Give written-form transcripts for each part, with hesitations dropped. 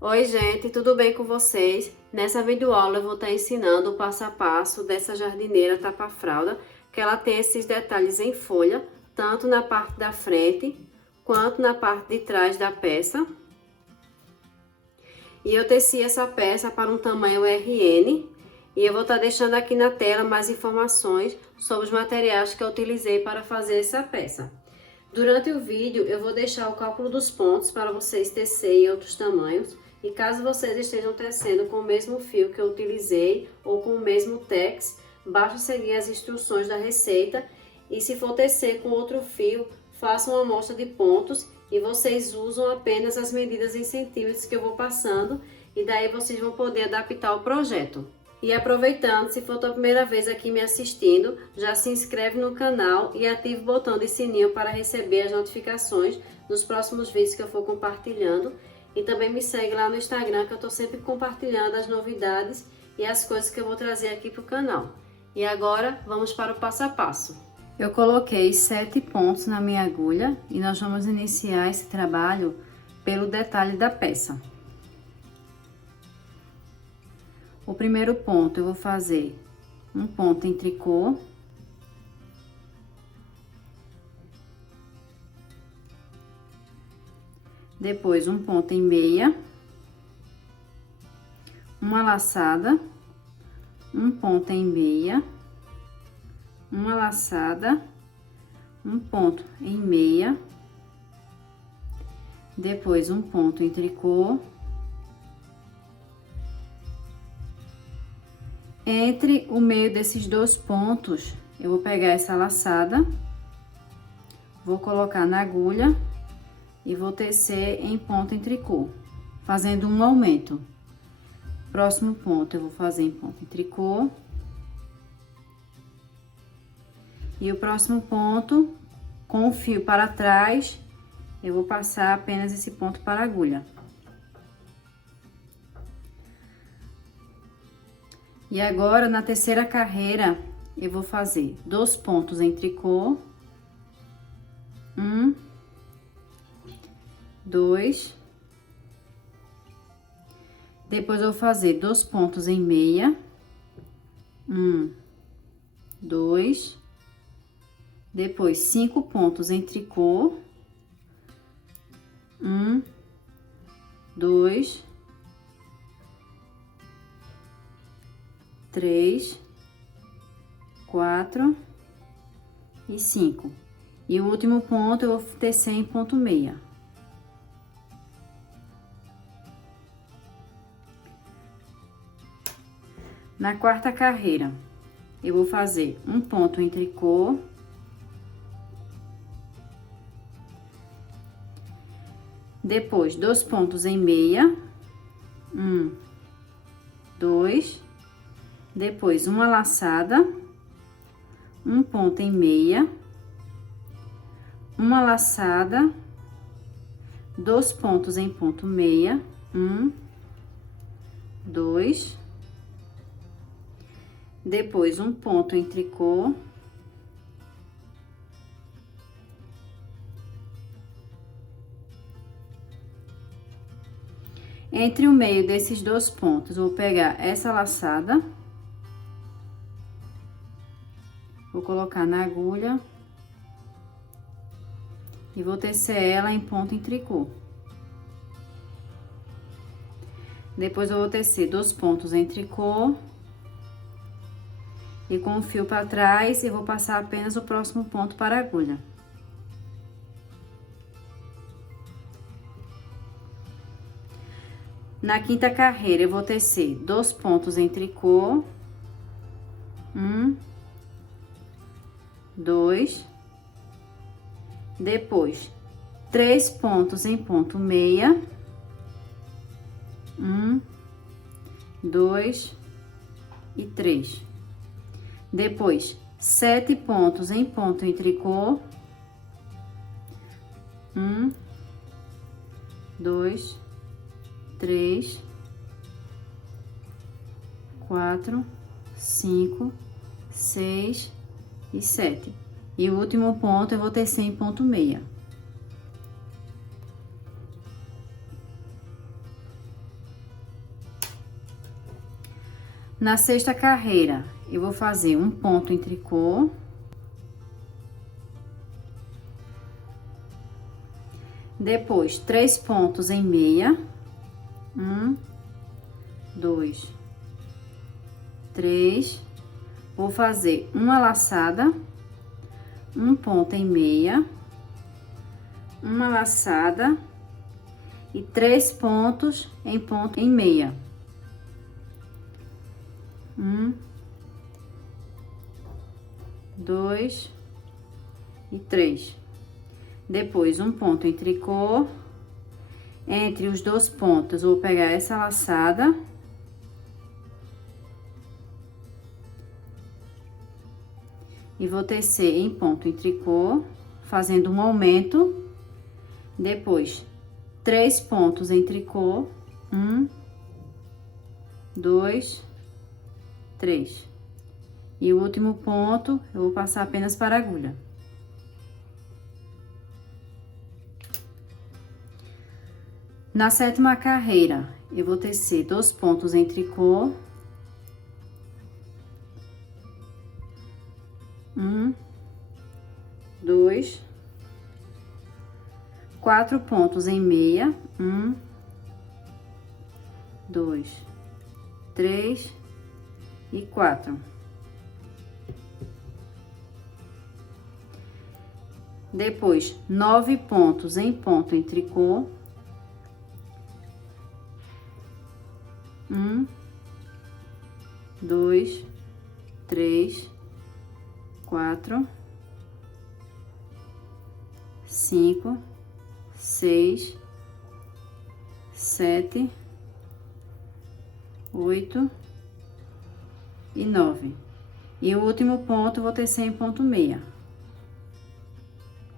Oi gente, tudo bem com vocês? Nessa videoaula eu vou estar ensinando o passo a passo dessa jardineira tapa-fralda, que ela tem esses detalhes em folha, tanto na parte da frente, quanto na parte de trás da peça. E eu teci essa peça para um tamanho RN, e eu vou estar deixando aqui na tela mais informações sobre os materiais que eu utilizei para fazer essa peça. Durante o vídeo eu vou deixar o cálculo dos pontos para vocês tecerem em outros tamanhos. E caso vocês estejam tecendo com o mesmo fio que eu utilizei ou com o mesmo tex, basta seguir as instruções da receita. E se for tecer com outro fio, façam uma amostra de pontos e vocês usam apenas as medidas em centímetros que eu vou passando. E daí vocês vão poder adaptar o projeto. E aproveitando, se for a tua primeira vez aqui me assistindo, já se inscreve no canal e ativa o botão de sininho para receber as notificações dos próximos vídeos que eu for compartilhando. E também me segue lá no Instagram, que eu estou sempre compartilhando as novidades e as coisas que eu vou trazer aqui para o canal. E agora, vamos para o passo a passo. Eu coloquei 7 pontos na minha agulha e nós vamos iniciar esse trabalho pelo detalhe da peça. O primeiro ponto eu vou fazer um ponto em tricô. Depois um ponto em meia. Uma laçada. Um ponto em meia. Uma laçada. Um ponto em meia. Depois um ponto em tricô. Entre o meio desses dois pontos, eu vou pegar essa laçada, vou colocar na agulha e vou tecer em ponto em tricô, fazendo um aumento. Próximo ponto, eu vou fazer em ponto em tricô. E o próximo ponto, com o fio para trás, eu vou passar apenas esse ponto para a agulha. E agora, na terceira carreira, eu vou fazer 2 pontos em tricô. 1, 2. Depois, eu vou fazer 2 pontos em meia. 1, 2. Depois, 5 pontos em tricô. 1, 2. 3, 4 e 5. E o último ponto eu vou tecer em ponto meia. Na quarta carreira, eu vou fazer um ponto em tricô. Depois, 2 pontos em meia. 1, 2. Depois, uma laçada, um ponto em meia, uma laçada, 2 pontos em ponto meia, 1, 2. Depois, um ponto em tricô. Entre o meio desses 2 pontos, vou pegar essa laçada. Vou colocar na agulha e vou tecer ela em ponto em tricô. Depois, eu vou tecer 2 pontos em tricô. E com o fio para trás, eu vou passar apenas o próximo ponto para a agulha. Na quinta carreira, eu vou tecer 2 pontos em tricô. 1, 2. Depois, 3 pontos em ponto meia. 1, 2 e 3. Depois, 7 pontos em ponto em tricô. 1, 2, 3, 4, 5, 6 e 7. E o último ponto eu vou tecer em ponto meia. Na sexta carreira, eu vou fazer um ponto em tricô. Depois, 3 pontos em meia. 1, 2, 3. Vou fazer uma laçada, um ponto em meia, uma laçada e 3 pontos em ponto em meia. 1, 2 e 3. Depois, um ponto em tricô. Entre os dois pontos, vou pegar essa laçada. E vou tecer em ponto em tricô, fazendo um aumento. Depois, 3 pontos em tricô. 1, 2, 3. E o último ponto, eu vou passar apenas para a agulha. Na sétima carreira, eu vou tecer 2 pontos em tricô. 1, 2, 4 pontos em meia. 1, 2, 3 e 4. Depois, 9 pontos em ponto em tricô. 1, 2, 3, 4, 5, 6, 7, 8 e 9. E o último ponto, eu vou tecer em ponto meia.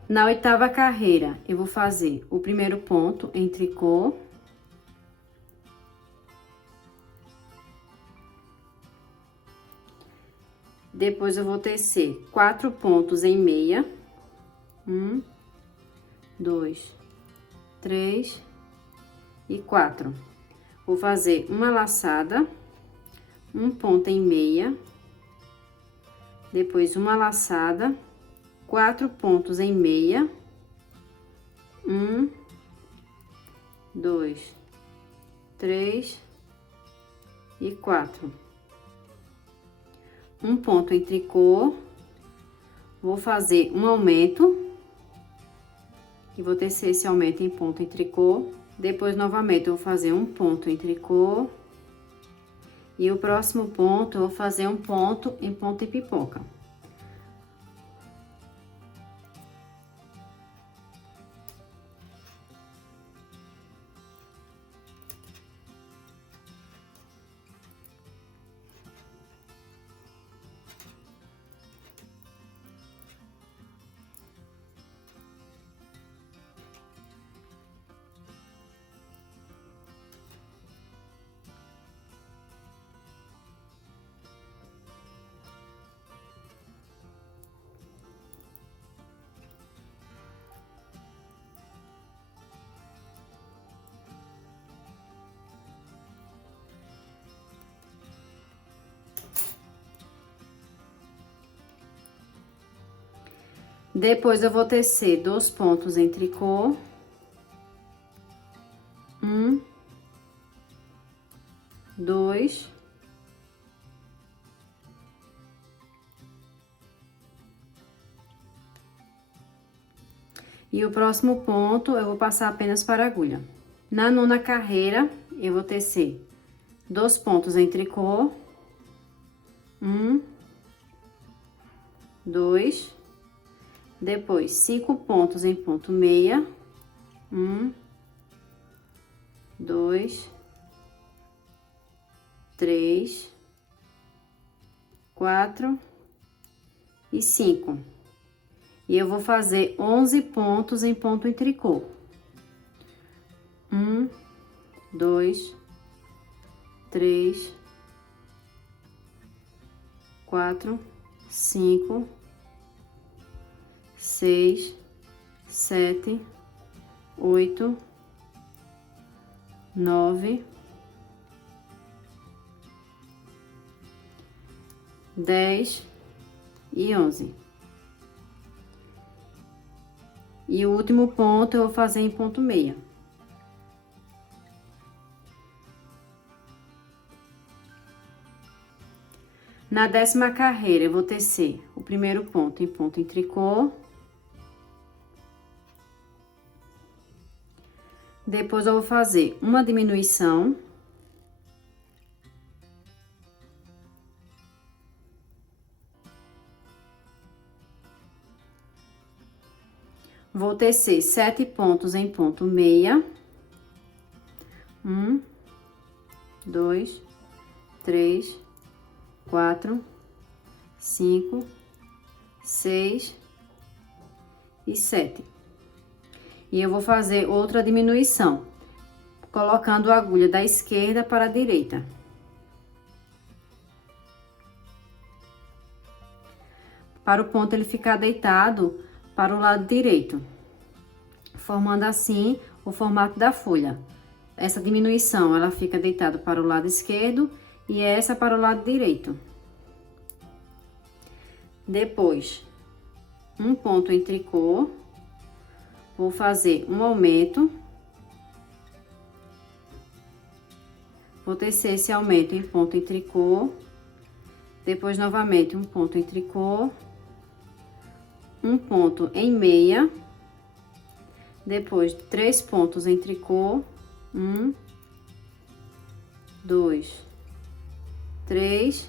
Na oitava carreira, eu vou fazer o primeiro ponto em tricô. Depois, eu vou tecer 4 pontos em meia. 1, 2, 3 e 4. Vou fazer uma laçada, um ponto em meia. Depois, uma laçada, 4 pontos em meia. 1, 2, 3 e 4. Um ponto em tricô, vou fazer um aumento e vou tecer esse aumento em ponto em tricô. Depois, novamente, eu vou fazer um ponto em tricô e o próximo ponto eu vou fazer um ponto em ponto em pipoca. Depois, eu vou tecer 2 pontos em tricô. 1, 2, e o próximo ponto eu vou passar apenas para a agulha. Na nona carreira, eu vou tecer 2 pontos em tricô. 1, 2, depois 5 pontos em ponto meia. 1, 2, 3, 4 e 5. E eu vou fazer 11 pontos em ponto em tricô. 1, 2, 3, 4, 5, 6, 7, 8, 9, 10 e 11. E o último ponto eu vou fazer em ponto meia. Na 10ª carreira, eu vou tecer o primeiro ponto em tricô. Depois, eu vou fazer uma diminuição. Vou tecer 7 pontos em ponto meia. 1, 2, 3, 4, 5, 6 e 7. E eu vou fazer outra diminuição, colocando a agulha da esquerda para a direita. Para o ponto ele ficar deitado para o lado direito, formando assim o formato da folha. Essa diminuição, ela fica deitada para o lado esquerdo e essa para o lado direito. Depois, um ponto em tricô, vou fazer um aumento. Vou tecer esse aumento em ponto em tricô, depois novamente um ponto em tricô, um ponto em meia, depois 3 pontos em tricô, 1, 2, 3,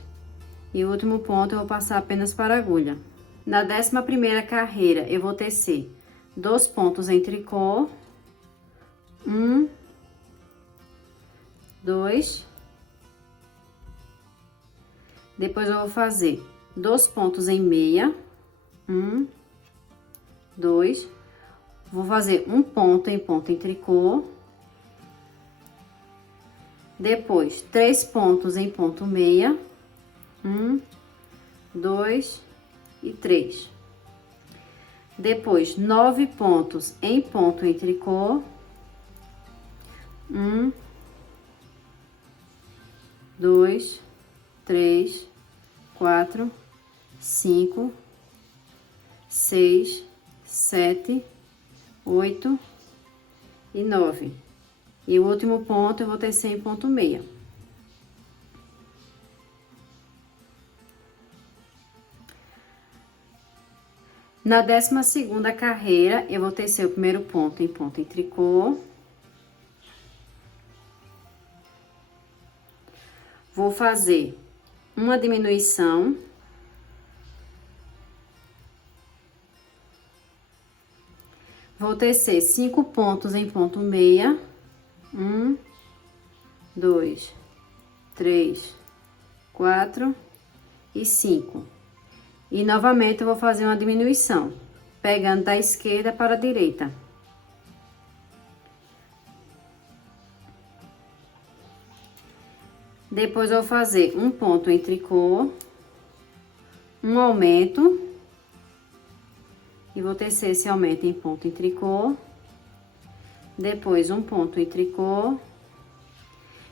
e o último ponto eu vou passar apenas para a agulha. Na 11ª carreira, eu vou tecer 2 pontos em tricô, 1, 2, depois eu vou fazer 2 pontos em meia, 1, 2, vou fazer um ponto em tricô, depois 3 pontos em ponto meia, 1, 2 e 3. Depois 9 pontos em ponto em tricô, 1, 2, 3, 4, 5, 6, 7, 8 e 9. E o último ponto eu vou tecer em ponto meia. Na 12ª carreira, eu vou tecer o primeiro ponto em tricô. Vou fazer uma diminuição. Vou tecer 5 pontos em ponto meia. 1, 2, 3, 4 e 5. E novamente eu vou fazer uma diminuição, pegando da esquerda para a direita. Depois eu vou fazer um ponto em tricô, um aumento, e vou tecer esse aumento em ponto em tricô. Depois um ponto em tricô,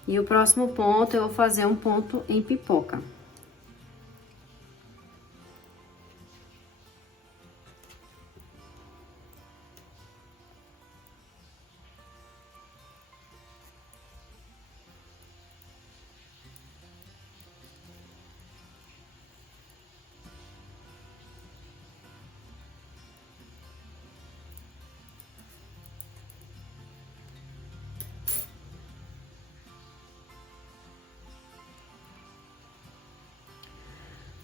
e o próximo ponto eu vou fazer um ponto em pipoca.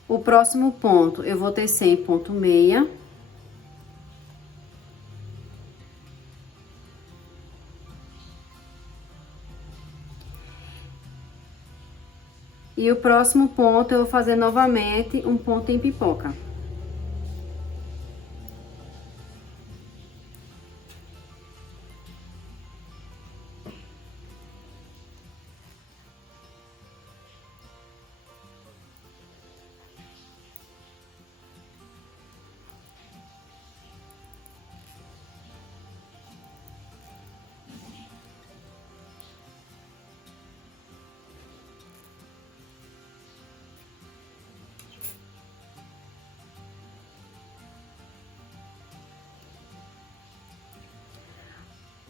O próximo ponto eu vou tecer em ponto meia. E o próximo ponto eu vou fazer novamente um ponto em pipoca.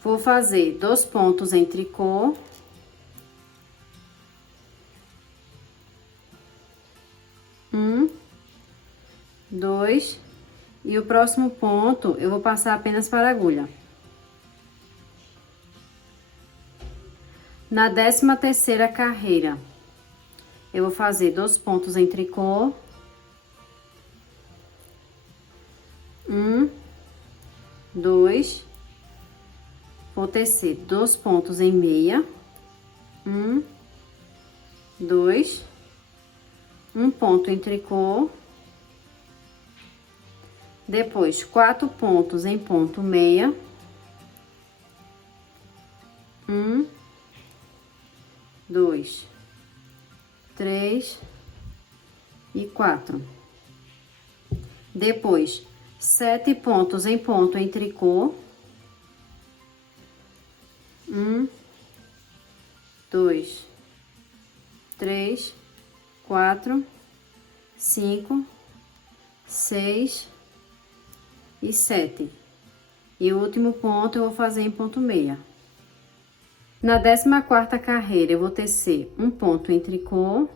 Vou fazer 2 pontos em tricô. Um, 2, e o próximo ponto eu vou passar apenas para a agulha. Na 13ª carreira, eu vou fazer 2 pontos em tricô. Um, 2, vou tecer 2 pontos em meia. Um, 2, um ponto em tricô. Depois, 4 pontos em ponto meia. Um, 2, 3 e 4. Depois, 7 pontos em ponto em tricô. 1, 2, 3, 4, 5, 6 e 7. E o último ponto eu vou fazer em ponto meia. Na 14ª carreira, eu vou tecer um ponto em tricô.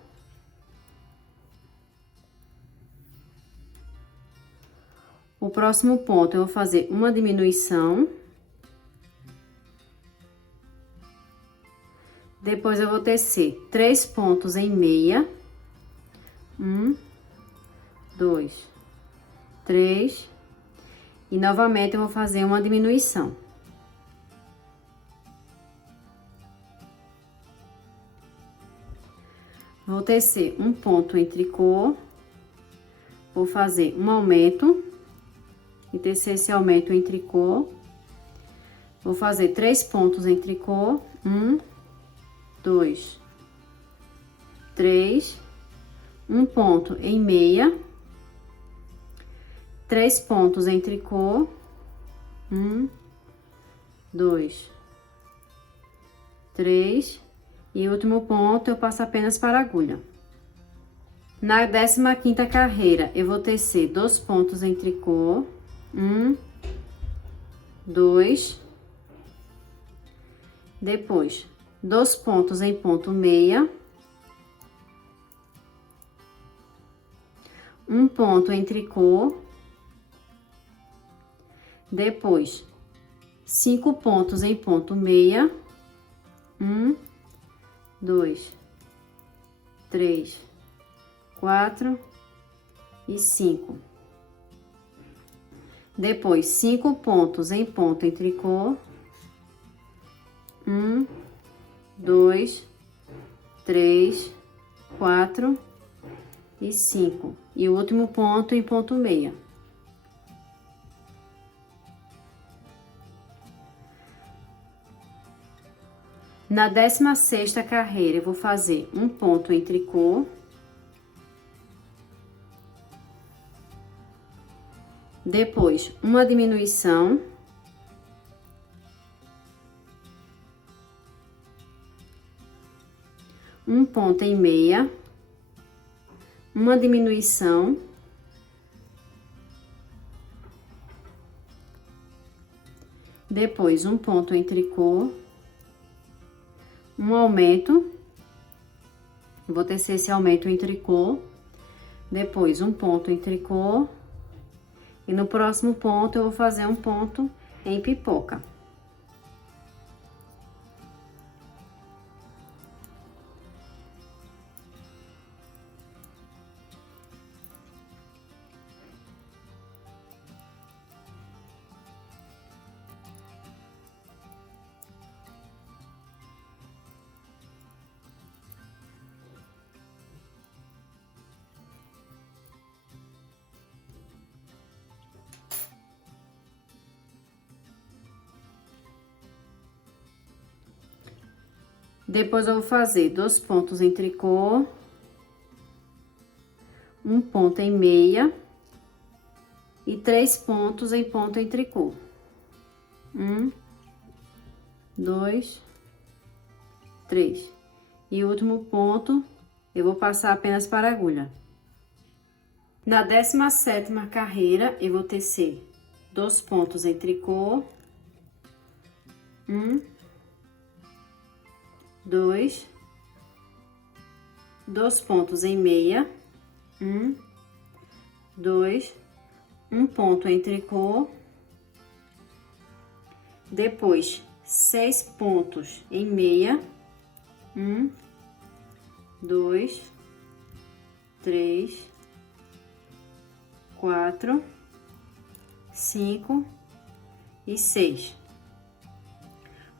O próximo ponto eu vou fazer uma diminuição. Depois eu vou tecer 3 pontos em meia. 1, 2, 3. E novamente eu vou fazer uma diminuição. Vou tecer um ponto em tricô. Vou fazer um aumento. E tecer esse aumento em tricô. Vou fazer 3 pontos em tricô. 1, 2, 3. Um ponto em meia. 3 pontos em tricô. 1, 2, 3. E o último ponto eu passo apenas para a agulha. Na 15ª carreira, eu vou tecer 2 pontos em tricô. 1, 2. Depois, 2 pontos em ponto meia. Um ponto em tricô. Depois, 5 pontos em ponto meia. 1, 2, 3, 4 e 5. Depois, 5 pontos em ponto em tricô. 1, 2, 3, 4 e 5. E o último ponto em ponto meia. Na 16ª carreira, eu vou fazer um ponto em tricô. Depois, uma diminuição. Um ponto em meia. Uma diminuição. Depois, um ponto em tricô. Um aumento, vou tecer esse aumento em tricô, depois um ponto em tricô, e no próximo ponto eu vou fazer um ponto em pipoca. Depois, eu vou fazer 2 pontos em tricô, um ponto em meia e 3 pontos em ponto em tricô. 1, 2, 3. E o último ponto, eu vou passar apenas para a agulha. Na 17ª carreira, eu vou tecer 2 pontos em tricô. 2 pontos em meia, 2, um ponto em tricô, depois 6 pontos em meia, 2, 3, 4, 5 e 6.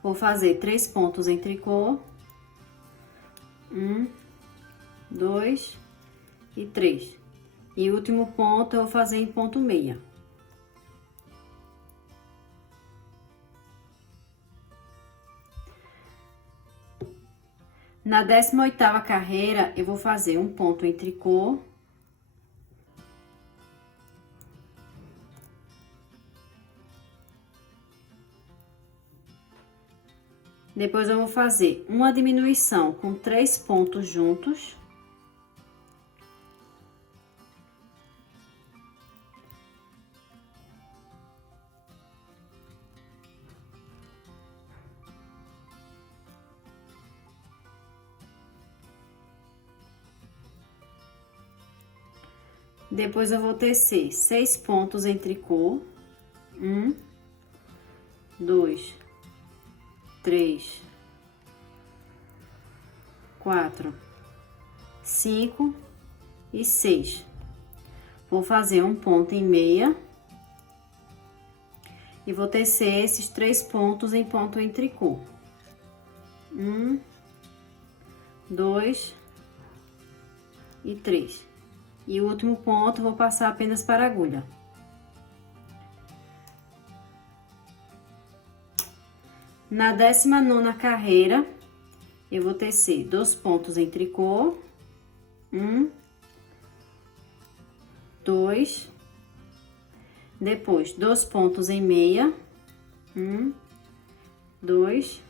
Vou fazer 3 pontos em tricô, 2 e 3. E o último ponto eu vou fazer em ponto meia. Na 18ª carreira, eu vou fazer um ponto em tricô. Depois eu vou fazer uma diminuição com 3 pontos juntos. Depois eu vou tecer 6 pontos em tricô. 2, 3, 4, 5 e 6. Vou fazer um ponto em meia e vou tecer esses 3 pontos em ponto em tricô. 2 e 3. E o último ponto vou passar apenas para a agulha. Na 19ª carreira, eu vou tecer 2 pontos em tricô, 2, depois 2 pontos em meia, 2,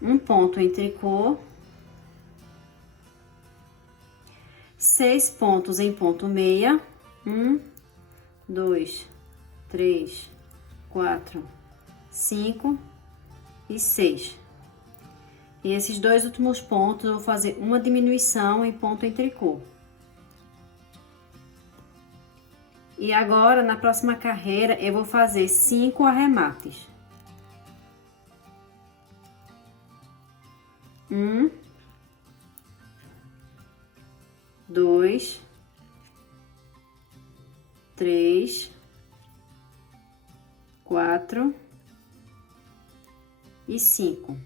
um ponto em tricô, 6 pontos em ponto meia, 2, 3, 4, 5 e 6. E esses dois últimos pontos eu vou fazer uma diminuição em ponto em tricô. E agora, na próxima carreira, eu vou fazer 5 arremates. 2, 3, 4 e 5.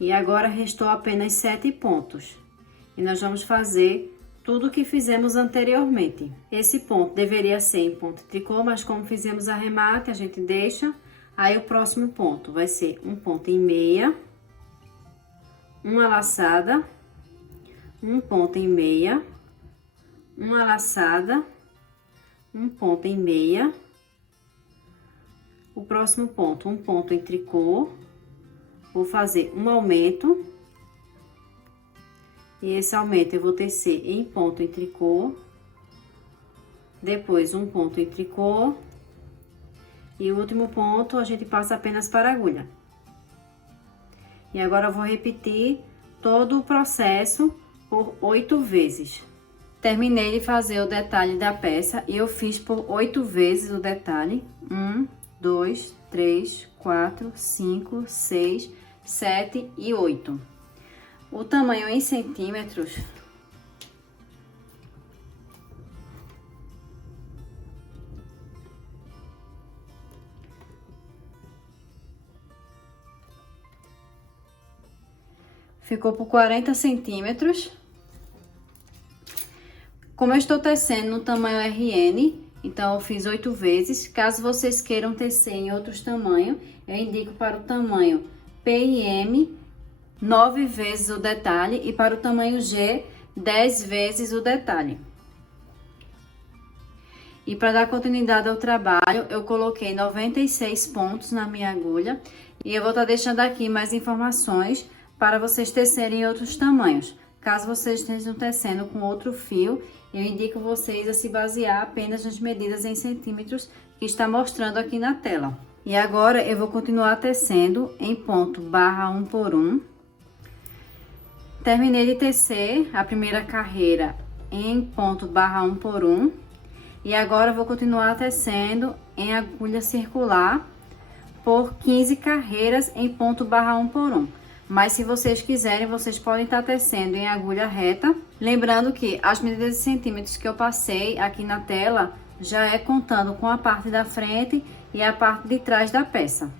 E agora restou apenas 7 pontos. E nós vamos fazer tudo o que fizemos anteriormente. Esse ponto deveria ser em ponto de tricô, mas como fizemos arremate, a gente deixa. Aí o próximo ponto vai ser um ponto em meia, uma laçada, um ponto em meia, uma laçada, um ponto em meia. O próximo ponto, um ponto em tricô. Vou fazer um aumento. E esse aumento eu vou tecer em ponto em tricô. Depois um ponto em tricô. E o último ponto a gente passa apenas para a agulha. E agora eu vou repetir todo o processo por 8 vezes. Terminei de fazer o detalhe da peça e eu fiz por 8 vezes o detalhe. 1, 2, 3, 4, 5, 6, 7 e 8. O tamanho em centímetros ficou por 40 centímetros. Como eu estou tecendo no tamanho RN, então eu fiz 8 vezes. Caso vocês queiram tecer em outros tamanhos, eu indico para o tamanho P e M 9 vezes o detalhe e para o tamanho G 10 vezes o detalhe. E para dar continuidade ao trabalho, eu coloquei 96 pontos na minha agulha e eu vou estar deixando aqui mais informações para vocês tecerem em outros tamanhos. Caso vocês estejam tecendo com outro fio, eu indico vocês a se basear apenas nas medidas em centímetros que está mostrando aqui na tela. E agora eu vou continuar tecendo em ponto barra 1 por 1. Terminei de tecer a primeira carreira em ponto barra 1 por 1. E agora eu vou continuar tecendo em agulha circular por 15 carreiras em ponto barra 1 por 1. Mas se vocês quiserem, vocês podem estar tecendo em agulha reta. Lembrando que as medidas de centímetros que eu passei aqui na tela já é contando com a parte da frente e a parte de trás da peça.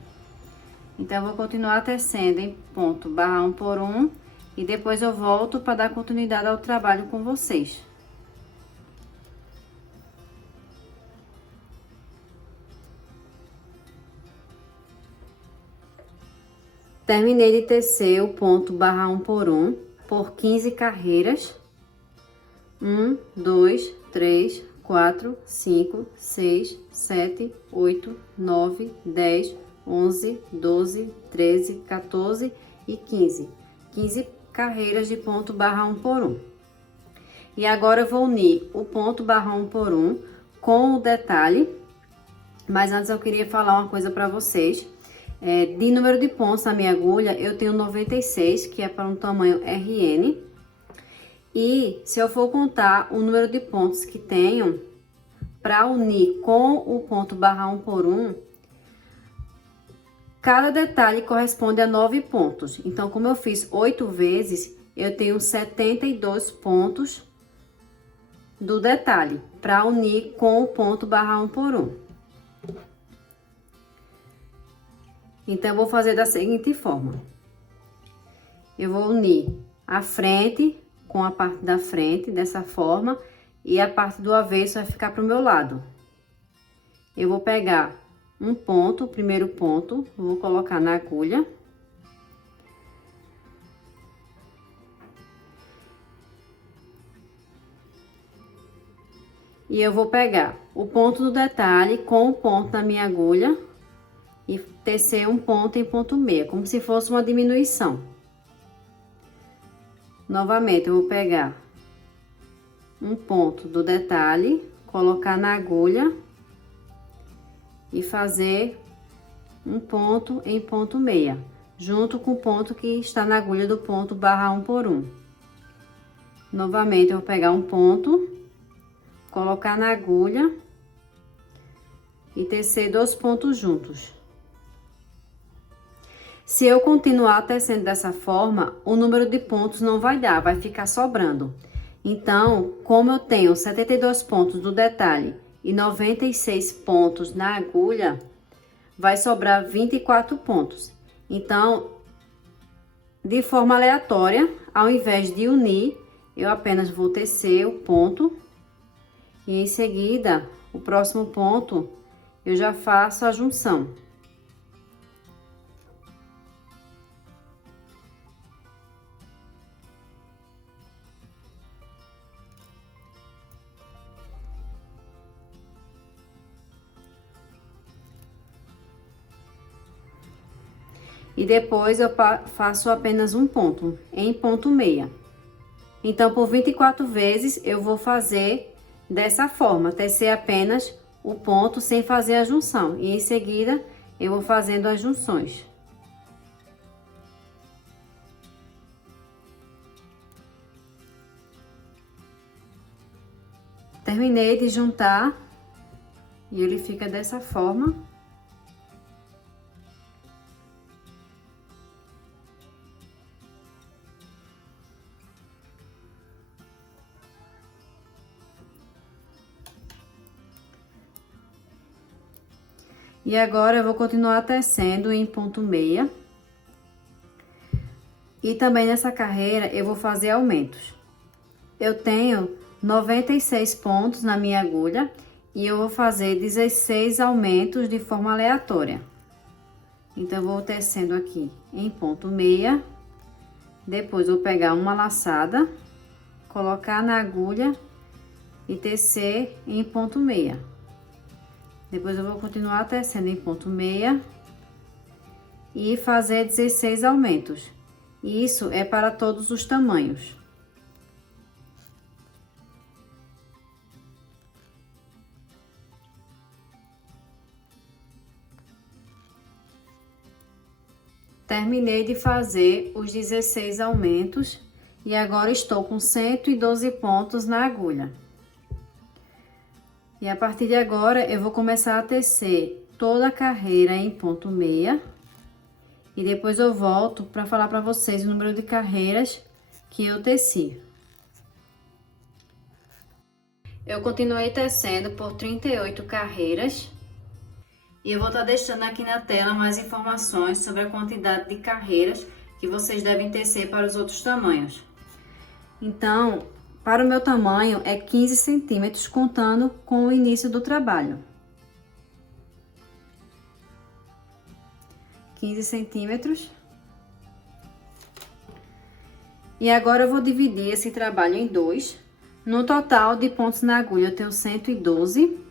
Então, eu vou continuar tecendo em ponto barra 1 por 1 e depois eu volto para dar continuidade ao trabalho com vocês. Terminei de tecer o ponto barra 1 por 1 por 15 carreiras. 1, 2, 3, 4, 5, 6, 7, 8, 9, 10, 11, 12, 13, 14 e 15. 15 carreiras de ponto barra 1 por 1. E agora eu vou unir o ponto barra 1 por 1 com o detalhe. Mas antes eu queria falar uma coisa para vocês. De número de pontos na minha agulha, eu tenho 96, que é para um tamanho RN. E se eu for contar o número de pontos que tenho para unir com o ponto barra 1 por 1, cada detalhe corresponde a 9 pontos. Então, como eu fiz 8 vezes, eu tenho 72 pontos do detalhe para unir com o ponto barra 1 por 1. Então, eu vou fazer da seguinte forma. Eu vou unir a frente com a parte da frente, dessa forma, e a parte do avesso vai ficar pro meu lado. Eu vou pegar um ponto, o primeiro ponto, vou colocar na agulha. E eu vou pegar o ponto do detalhe com o ponto da minha agulha e tecer um ponto em ponto meia, como se fosse uma diminuição. Novamente, eu vou pegar um ponto do detalhe, colocar na agulha e fazer um ponto em ponto meia, junto com o ponto que está na agulha do ponto barra 1 por 1. Novamente, eu vou pegar um ponto, colocar na agulha e tecer 2 pontos juntos. Se eu continuar tecendo dessa forma, o número de pontos não vai dar, vai ficar sobrando. Então, como eu tenho 72 pontos do detalhe e 96 pontos na agulha, vai sobrar 24 pontos. Então, de forma aleatória, ao invés de unir, eu apenas vou tecer o ponto e em seguida, o próximo ponto, eu já faço a junção. E depois eu faço apenas um ponto, em ponto meia. Então, por 24 vezes, eu vou fazer dessa forma, tecer apenas o ponto sem fazer a junção. E em seguida, eu vou fazendo as junções. Terminei de juntar e ele fica dessa forma. E agora eu vou continuar tecendo em ponto meia. E também nessa carreira eu vou fazer aumentos. Eu tenho 96 pontos na minha agulha e eu vou fazer 16 aumentos de forma aleatória. Então, eu vou tecendo aqui em ponto meia. Depois, vou pegar uma laçada, colocar na agulha e tecer em ponto meia. Depois, eu vou continuar tecendo em ponto meia e fazer 16 aumentos. Isso é para todos os tamanhos. Terminei de fazer os 16 aumentos e agora estou com 112 pontos na agulha. E a partir de agora eu vou começar a tecer toda a carreira em ponto meia. E depois eu volto para falar para vocês o número de carreiras que eu teci. Eu continuei tecendo por 38 carreiras. E eu vou estar deixando aqui na tela mais informações sobre a quantidade de carreiras que vocês devem tecer para os outros tamanhos. Então, para o meu tamanho é 15 centímetros, contando com o início do trabalho. 15 centímetros. E agora eu vou dividir esse trabalho em dois. No total de pontos na agulha eu tenho 112.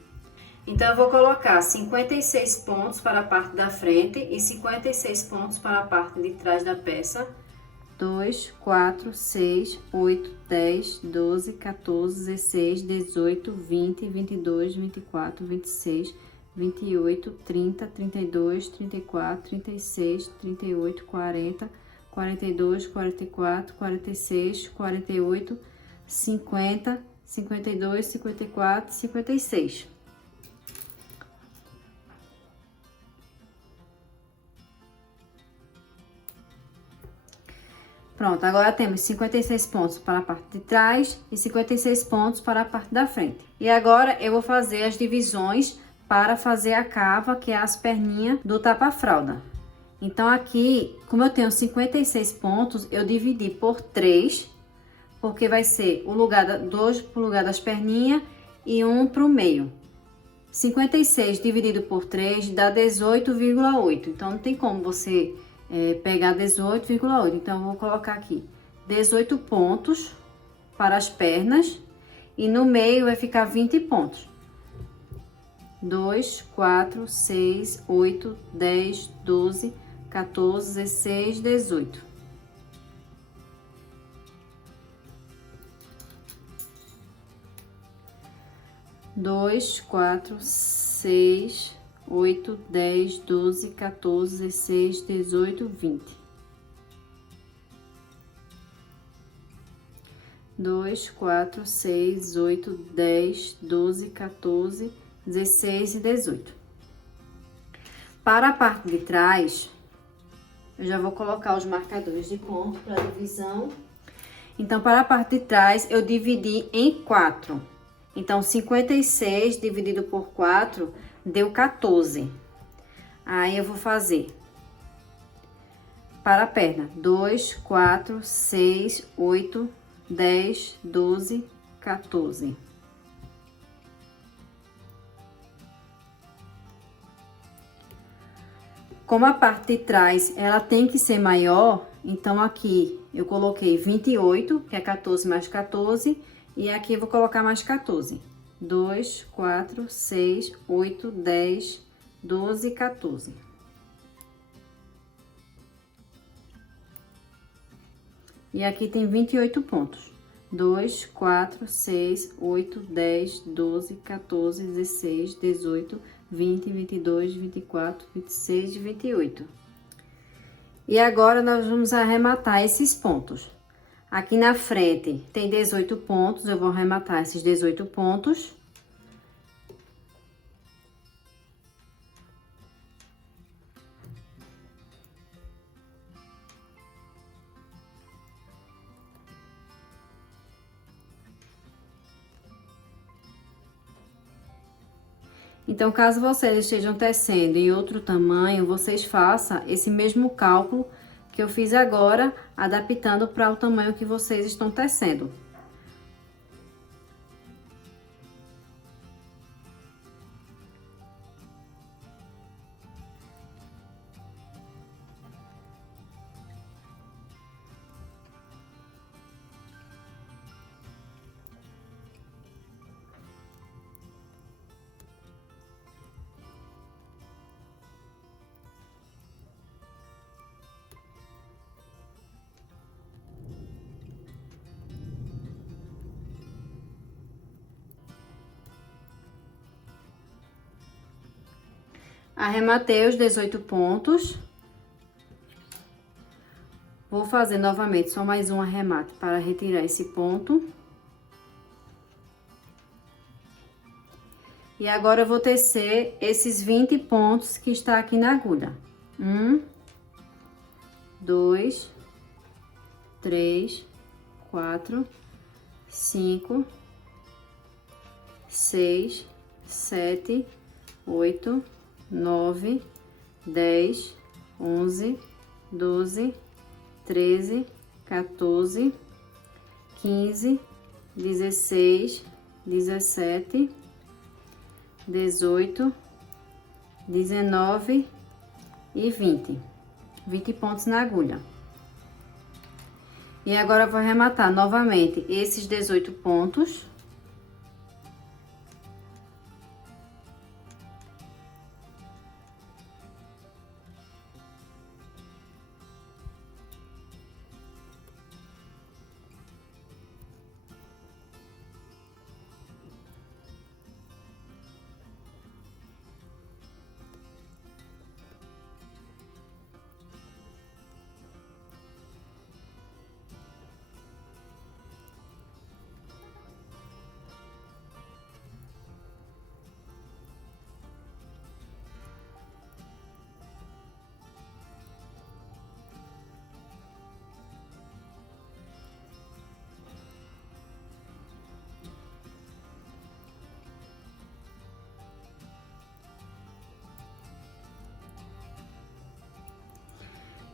Então, eu vou colocar 56 pontos para a parte da frente e 56 pontos para a parte de trás da peça. 2, 4, 6, 8, 10, 12, 14, 16, 18, 20, 22, 24, 26, 28, 30, 32, 34, 36, 38, 40, 42, 44, 46, 48, 50, 52, 54, 56. Pronto, agora temos 56 pontos para a parte de trás e 56 pontos para a parte da frente. E agora eu vou fazer as divisões para fazer a cava, que é as perninhas do tapa-fralda. Então aqui, como eu tenho 56 pontos, eu dividi por 3, porque vai ser o lugar, 2 para o lugar das perninhas e 1 para o meio. 56 dividido por 3 dá 18,8, então não tem como você pegar 18,8, então eu vou colocar aqui 18 pontos para as pernas e no meio vai ficar 20 pontos. 2, 4, 6, 8, 10, 12, 14, 16, 18. Dois, 4, 6, 8, 10, 12, 14, 16, 18, 20. 2, 4, 6, 8, 10, 12, 14, 16 e 18. Para a parte de trás, eu já vou colocar os marcadores de ponto para divisão. Então, para a parte de trás, eu dividi em 4. Então, 56 dividido por 4 deu 14. Aí, eu vou fazer para a perna 2, 4, 6, 8, 10, 12, 14. Como a parte de trás, ela tem que ser maior, então aqui eu coloquei 28, que é 14 mais 14, e aqui eu vou colocar mais 14. 2, 4, 6, 8, 10, 12, 14. E aqui tem 28 pontos. 2, 4, 6, 8, 10, 12, 14, 16, 18, 20, 22, 24, 26 e 28. E agora nós vamos arrematar esses pontos. Aqui na frente tem 18 pontos, eu vou arrematar esses 18 pontos. Então, caso vocês estejam tecendo em outro tamanho, vocês façam esse mesmo cálculo que eu fiz agora, adaptando para o tamanho que vocês estão tecendo. Arrematei os 18 pontos. Vou fazer novamente só mais um arremate para retirar esse ponto. E agora eu vou tecer esses 20 pontos que está aqui na agulha. 1, 2, 3, 4, 5, 6, 7, 8, 9, 10, 11, 12, 13, 14, 15, 16, 17, 18, 19 e 20. 20 pontos na agulha. E agora eu vou arrematar novamente esses 18 pontos.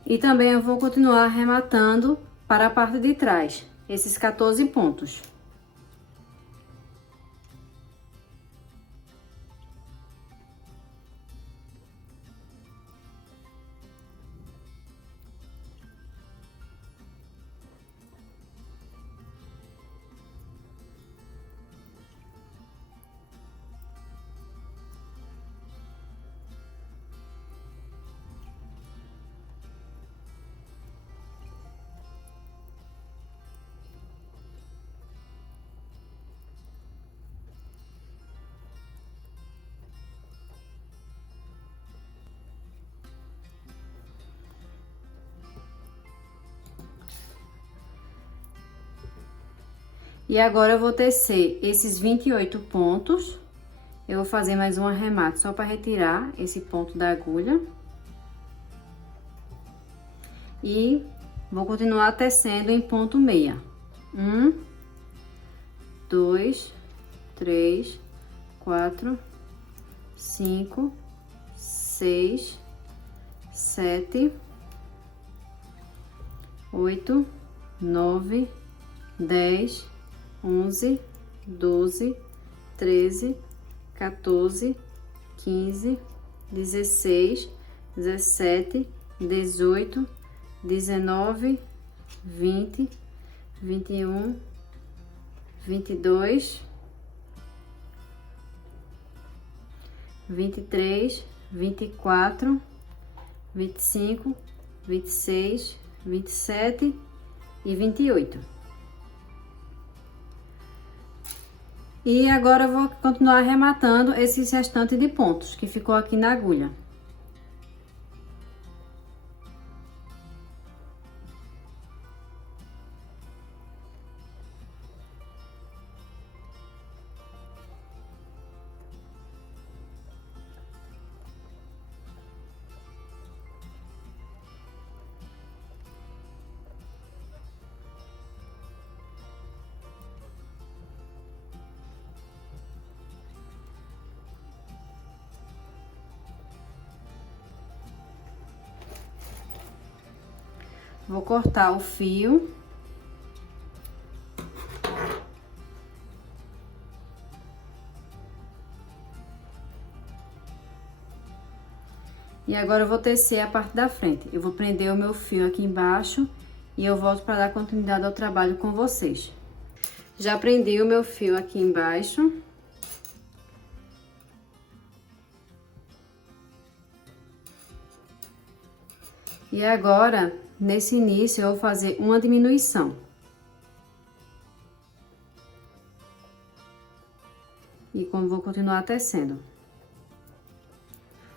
E também eu vou continuar arrematando para a parte de trás, esses 14 pontos. E agora eu vou tecer esses 28 pontos. Eu vou fazer mais um arremate só para retirar esse ponto da agulha. E vou continuar tecendo em ponto meia. 1, 2, 3, 4, 5, 6, 7, 8, 9, 10, 11, 12, 13, 14, 15, 16, 17, 18, 19, 20, 21, 22, 23, 24, 25, 26, 27 e 28. E agora eu vou continuar arrematando esses restantes de pontos que ficou aqui na agulha. Vou cortar o fio. E agora eu vou tecer a parte da frente. Eu vou prender o meu fio aqui embaixo e eu volto para dar continuidade ao trabalho com vocês. Já prendi o meu fio aqui embaixo. E agora, nesse início, eu vou fazer uma diminuição. E como vou continuar tecendo.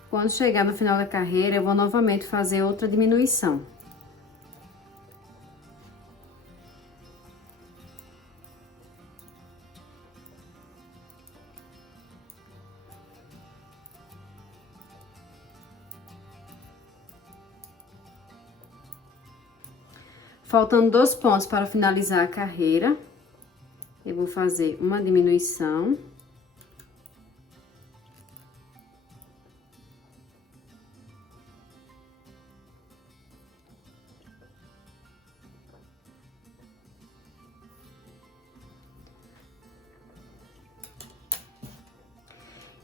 Quando chegar no final da carreira, eu vou novamente fazer outra diminuição. Faltando 2 pontos para finalizar a carreira, eu vou fazer uma diminuição.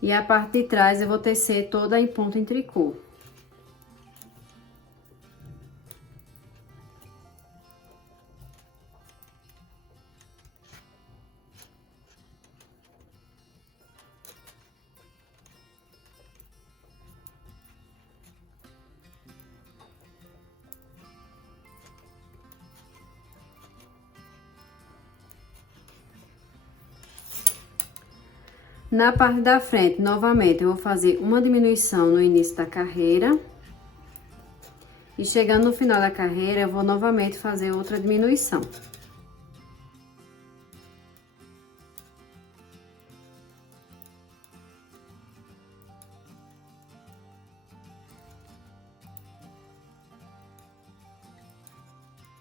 E a parte de trás eu vou tecer toda em ponto em tricô. Na parte da frente, novamente, eu vou fazer uma diminuição no início da carreira. E chegando no final da carreira, eu vou novamente fazer outra diminuição.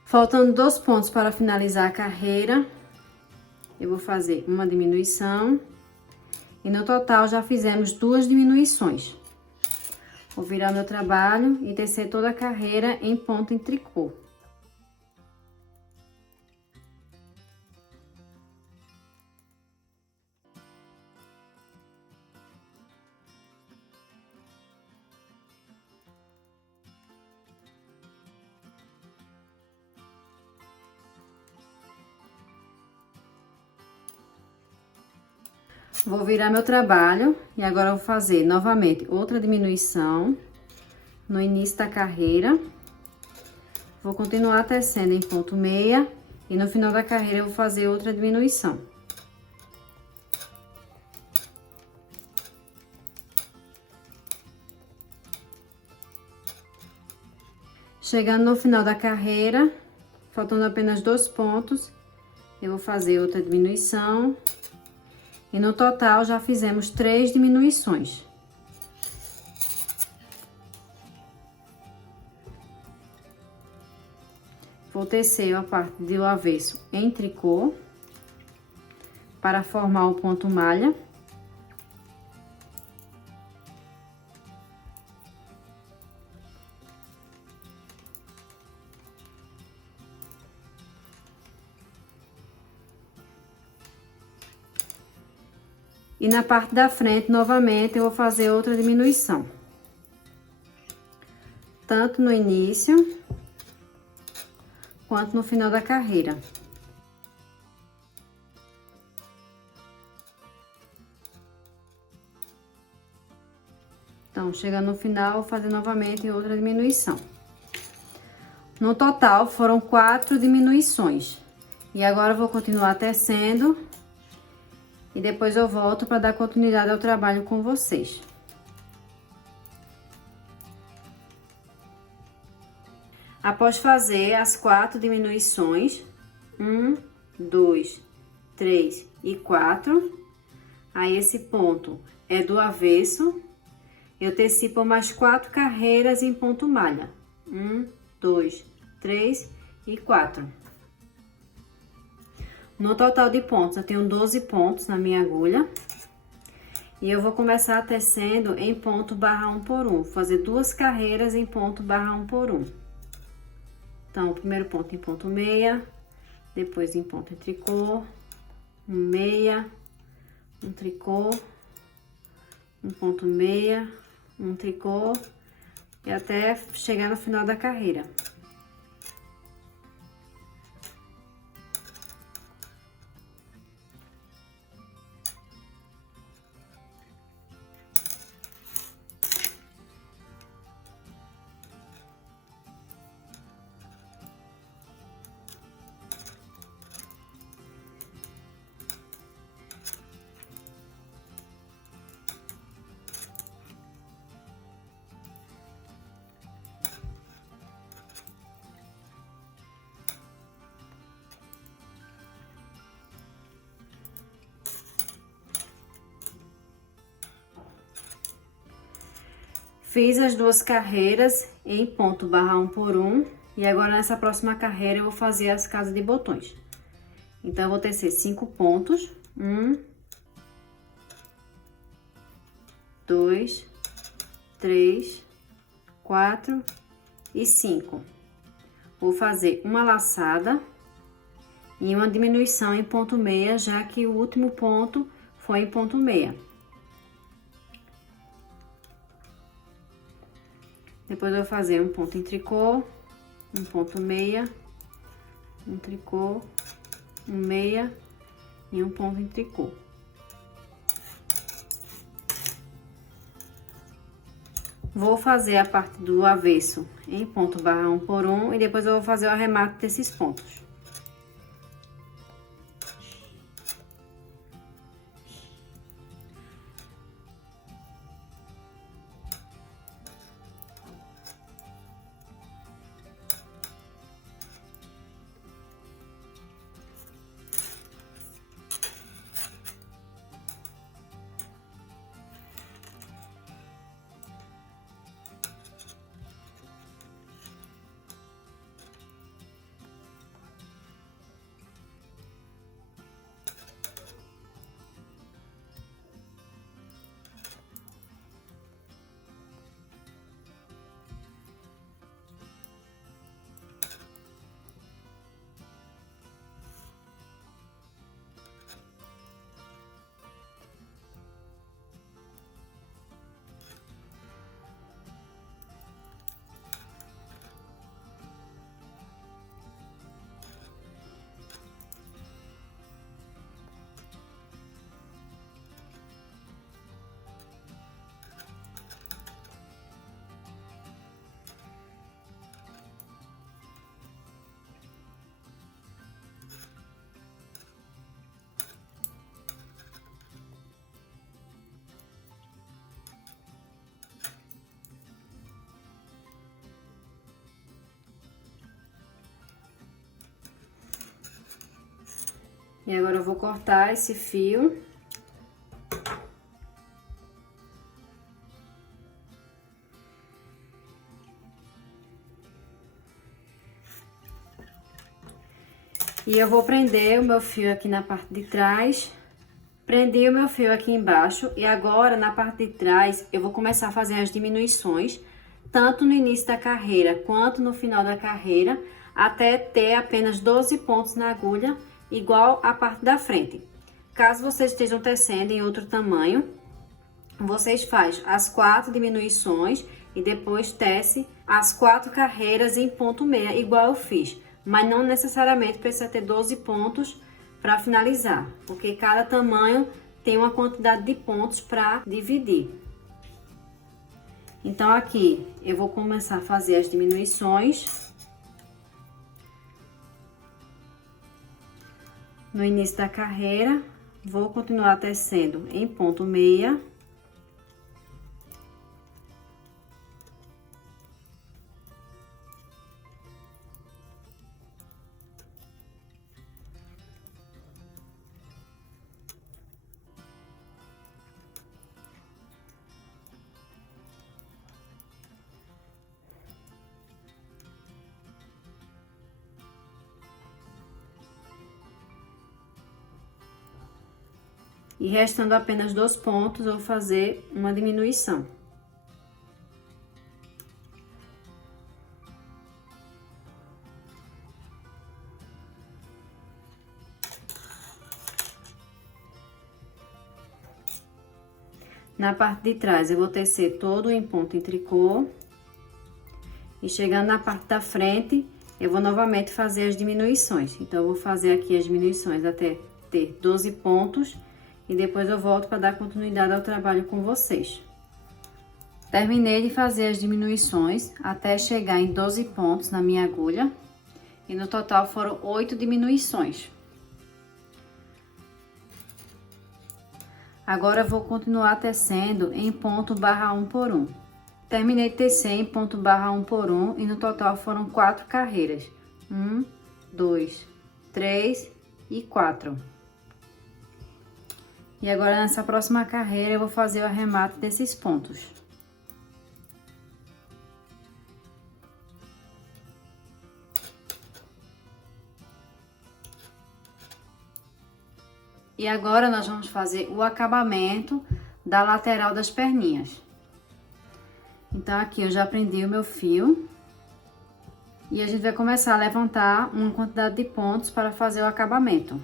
Faltando 2 pontos para finalizar a carreira, eu vou fazer uma diminuição. E no total, já fizemos 2 diminuições. Vou virar meu trabalho e tecer toda a carreira em ponto em tricô. Vou virar meu trabalho e agora eu vou fazer novamente outra diminuição no início da carreira. Vou continuar tecendo em ponto meia e no final da carreira eu vou fazer outra diminuição. Chegando no final da carreira, faltando apenas 2 pontos, eu vou fazer outra diminuição. E no total, já fizemos 3 diminuições. Vou tecer a parte do avesso em tricô, para formar o ponto malha. E na parte da frente, novamente, eu vou fazer outra diminuição. Tanto no início, quanto no final da carreira. Então, chegando no final, vou fazer novamente outra diminuição. No total, foram 4 diminuições. E agora, eu vou continuar tecendo. E depois eu volto para dar continuidade ao trabalho com vocês. Após fazer as 4 diminuições, 1, 2, 3 e 4, aí esse ponto é do avesso, eu teci por mais 4 carreiras em ponto malha. 1, 2, 3 e 4. No total de pontos, eu tenho 12 pontos na minha agulha. E eu vou começar tecendo em ponto barra 1 por 1. Vou fazer 2 carreiras em ponto barra 1 por 1. Então, o primeiro ponto em ponto meia, depois em ponto em tricô, um meia, um tricô, um ponto meia, um tricô, e até chegar no final da carreira. Fiz as 2 carreiras em ponto barra 1 por 1 E agora nessa próxima carreira eu vou fazer as casas de botões. Então eu vou tecer 5 pontos. 1, 2, 3, 4 e 5. Vou fazer uma laçada e uma diminuição em ponto meia, já que o último ponto foi em ponto meia. Depois eu vou fazer um ponto em tricô, um ponto meia, um tricô, um meia e um ponto em tricô. Vou fazer a parte do avesso em ponto barra 1 por 1 e depois eu vou fazer o arremate desses pontos. E agora eu vou cortar esse fio. E eu vou prender o meu fio aqui na parte de trás. Prendi o meu fio aqui embaixo e agora na parte de trás eu vou começar a fazer as diminuições, tanto no início da carreira quanto no final da carreira, até ter apenas 12 pontos na agulha, igual a parte da frente. Caso vocês estejam tecendo em outro tamanho, vocês fazem as 4 diminuições e depois tece as 4 carreiras em ponto meia, igual eu fiz. Mas não necessariamente precisa ter 12 pontos para finalizar, porque cada tamanho tem uma quantidade de pontos para dividir. Então aqui eu vou começar a fazer as diminuições. No início da carreira, vou continuar tecendo em ponto meia. E restando apenas 2 pontos, eu vou fazer uma diminuição. Na parte de trás, eu vou tecer todo em ponto em tricô. E chegando na parte da frente, eu vou novamente fazer as diminuições. Então, eu vou fazer aqui as diminuições até ter 12 pontos. E depois eu volto para dar continuidade ao trabalho com vocês. Terminei de fazer as diminuições até chegar em 12 pontos na minha agulha. E no total foram 8 diminuições. Agora eu vou continuar tecendo em ponto barra 1 por 1. Terminei de tecer em ponto barra 1 por 1 e no total foram 4 carreiras. 1, 2, 3 e 4. E agora nessa próxima carreira eu vou fazer o arremate desses pontos. E agora nós vamos fazer o acabamento da lateral das perninhas. Então aqui eu já prendi o meu fio. E a gente vai começar a levantar uma quantidade de pontos para fazer o acabamento.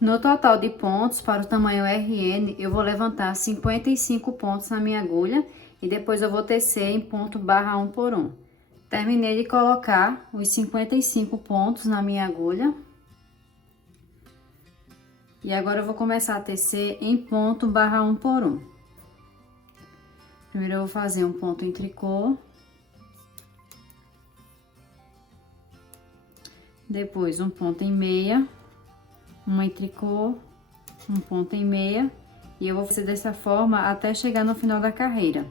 No total de pontos para o tamanho RN, eu vou levantar 55 pontos na minha agulha e depois eu vou tecer em ponto barra 1 por 1. Terminei de colocar os 55 pontos na minha agulha. E agora eu vou começar a tecer em ponto barra 1 por 1. Primeiro eu vou fazer um ponto em tricô. Depois um ponto em meia. Uma em tricô, um ponto em meia, e eu vou fazer dessa forma até chegar no final da carreira.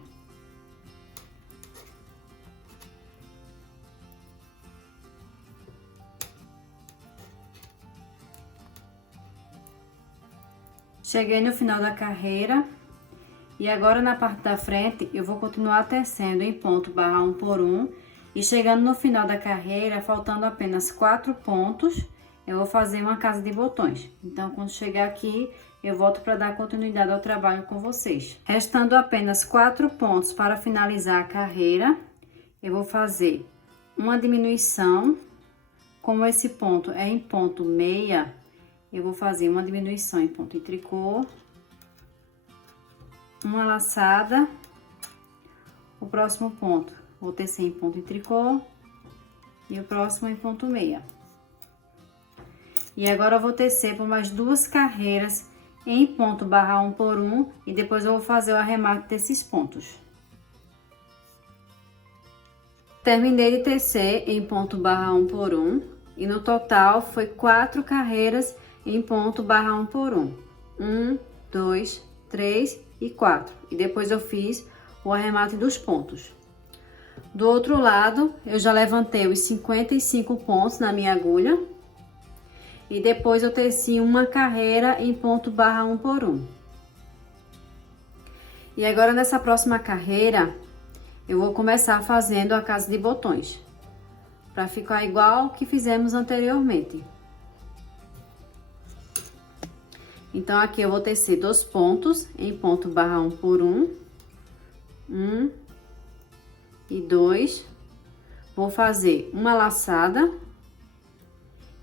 Cheguei no final da carreira, e agora na parte da frente eu vou continuar tecendo em ponto barra 1 por 1, e chegando no final da carreira, faltando apenas 4 pontos, eu vou fazer uma casa de botões. Então, quando chegar aqui, eu volto para dar continuidade ao trabalho com vocês. Restando apenas 4 pontos para finalizar a carreira, eu vou fazer uma diminuição. Como esse ponto é em ponto meia, eu vou fazer uma diminuição em ponto em tricô, uma laçada, o próximo ponto vou tecer em ponto em tricô e o próximo em ponto meia. E agora eu vou tecer por mais 2 carreiras em ponto barra 1 por 1 e depois eu vou fazer o arremate desses pontos. Terminei de tecer em ponto barra 1 por 1 e no total foi 4 carreiras em ponto barra 1 por 1. 1, 2, 3 e 4. E depois eu fiz o arremate dos pontos. Do outro lado, eu já levantei os 55 pontos na minha agulha. E depois eu teci uma carreira em ponto barra 1 por 1. E agora nessa próxima carreira, eu vou começar fazendo a casa de botões. Para ficar igual que fizemos anteriormente. Então aqui eu vou tecer 2 pontos em ponto barra 1 por 1. 1 e 2. Vou fazer uma laçada.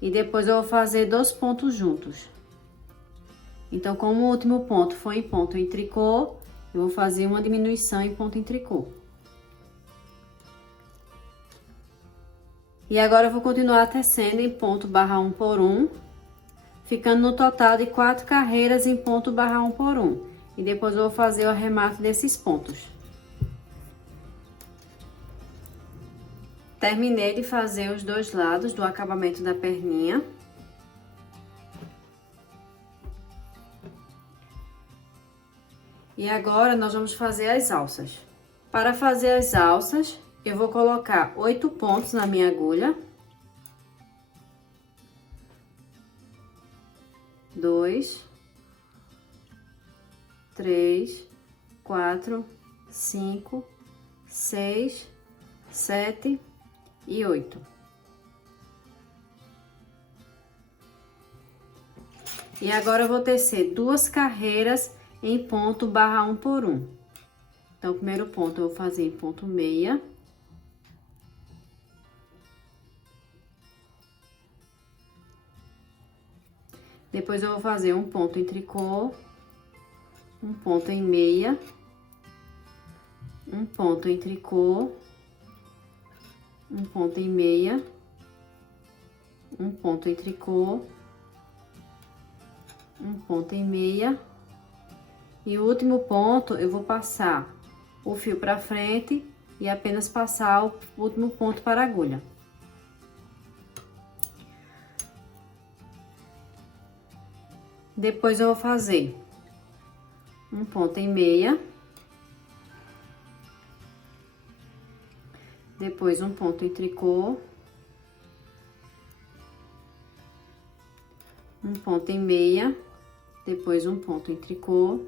E depois eu vou fazer 2 pontos juntos. Então, como o último ponto foi em ponto em tricô, eu vou fazer uma diminuição em ponto em tricô. E agora eu vou continuar tecendo em ponto barra 1 por 1, ficando no total de 4 carreiras em ponto barra 1 por 1. E depois eu vou fazer o arremate desses pontos. Terminei de fazer os 2 lados do acabamento da perninha. E agora nós vamos fazer as alças. Para fazer as alças, eu vou colocar 8 pontos na minha agulha. 2, 3, 4, 5, 6, 7 e 8. E agora eu vou tecer 2 carreiras em ponto barra 1 por 1. Então, o primeiro ponto eu vou fazer em ponto meia. Depois eu vou fazer um ponto em tricô, um ponto em meia, um ponto em tricô, um ponto em meia, um ponto em tricô, um ponto em meia, e o último ponto eu vou passar o fio pra frente e apenas passar o último ponto para a agulha. Depois eu vou fazer um ponto em meia, depois um ponto em tricô, um ponto em meia, depois um ponto em tricô,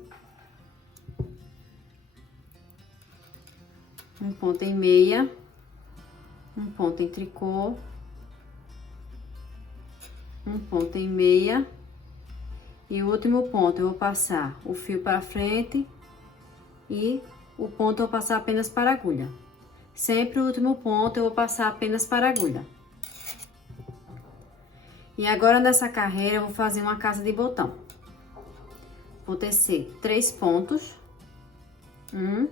um ponto em meia, um ponto em tricô, um ponto em meia, e o último ponto eu vou passar o fio para frente e o ponto eu vou passar apenas para a agulha. Sempre o último ponto eu vou passar apenas para a agulha. E agora nessa carreira eu vou fazer uma caça de botão. Vou tecer 3 pontos. 1,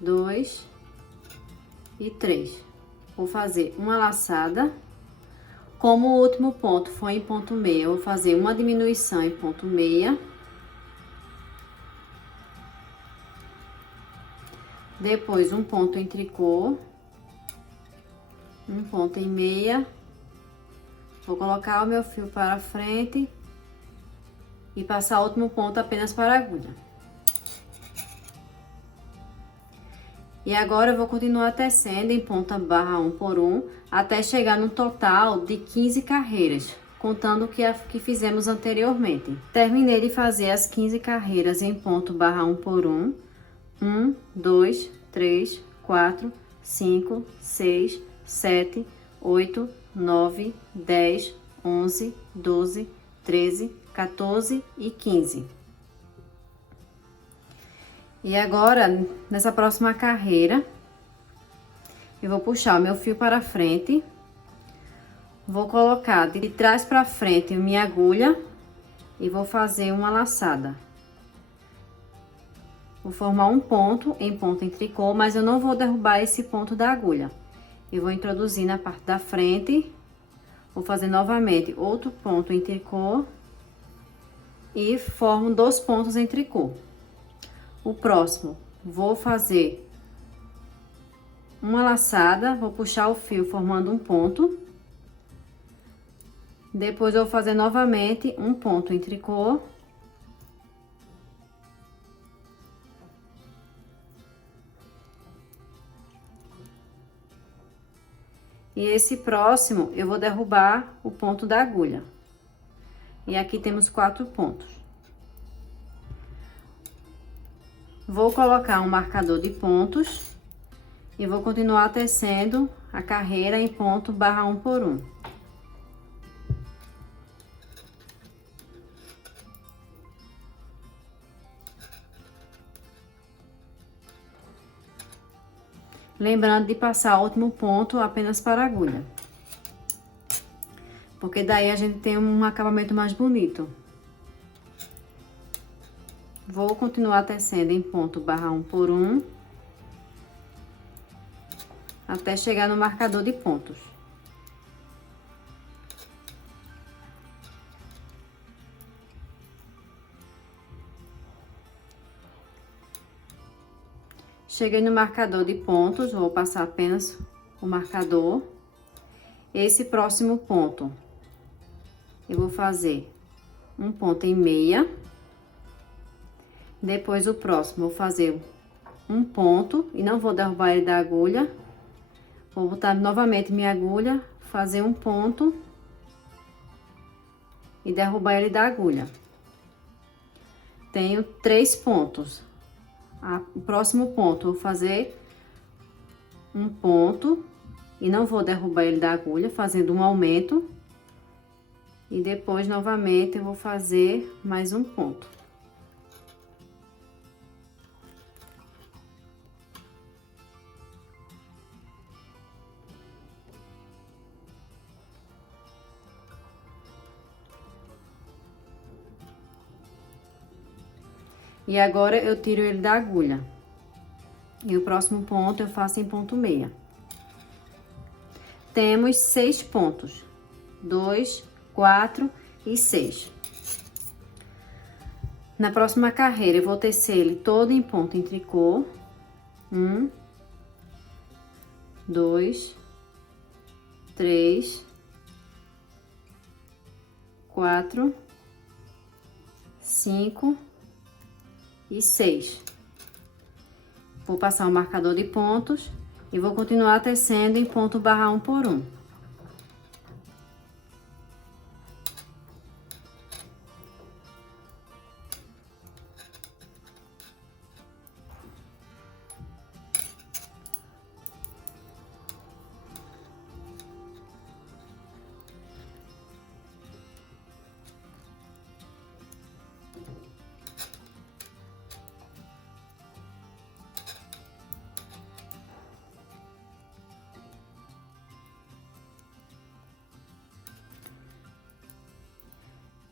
2 e 3. Vou fazer uma laçada. Como o último ponto foi em ponto meia, eu vou fazer uma diminuição em ponto meia. Depois um ponto em tricô, um ponto em meia. Vou colocar o meu fio para frente e passar o último ponto apenas para a agulha. E agora eu vou continuar tecendo em ponta barra 1 por 1 até chegar no total de 15 carreiras, contando o que fizemos anteriormente. Terminei de fazer as 15 carreiras em ponto barra 1 por 1. 1, 2, 3, 4, 5, 6, 7, 8, 9, 10, 11, 12, 13, 14 e 15. E agora, nessa próxima carreira, eu vou puxar o meu fio para frente, vou colocar de trás para frente minha agulha e vou fazer uma laçada. Vou formar um ponto em ponto em tricô, mas eu não vou derrubar esse ponto da agulha. Eu vou introduzir na parte da frente, vou fazer novamente outro ponto em tricô e formo 2 pontos em tricô. O próximo, vou fazer uma laçada, vou puxar o fio formando um ponto. Depois eu vou fazer novamente um ponto em tricô. E esse próximo eu vou derrubar o ponto da agulha. E aqui temos 4 pontos. Vou colocar um marcador de pontos e vou continuar tecendo a carreira em ponto barra 1 por 1. Lembrando de passar o último ponto apenas para a agulha, porque daí a gente tem um acabamento mais bonito. Vou continuar tecendo em ponto barra 1 por 1 até chegar no marcador de pontos. Cheguei no marcador de pontos, vou passar apenas o marcador. Esse próximo ponto, eu vou fazer um ponto em meia. Depois o próximo, vou fazer um ponto e não vou derrubar ele da agulha. Vou botar novamente minha agulha, fazer um ponto e derrubar ele da agulha. Tenho 3 pontos. O próximo ponto, vou fazer um ponto e não vou derrubar ele da agulha, fazendo um aumento. E depois, novamente, eu vou fazer mais um ponto. E agora eu tiro ele da agulha. E o próximo ponto eu faço em ponto meia. Temos 6 pontos. 2, 4 e 6. Na próxima carreira, eu vou tecer ele todo em ponto em tricô. 1, 2, 3, 4, 5 e 6. Vou passar o marcador de pontos e vou continuar tecendo em ponto barra 1 por 1.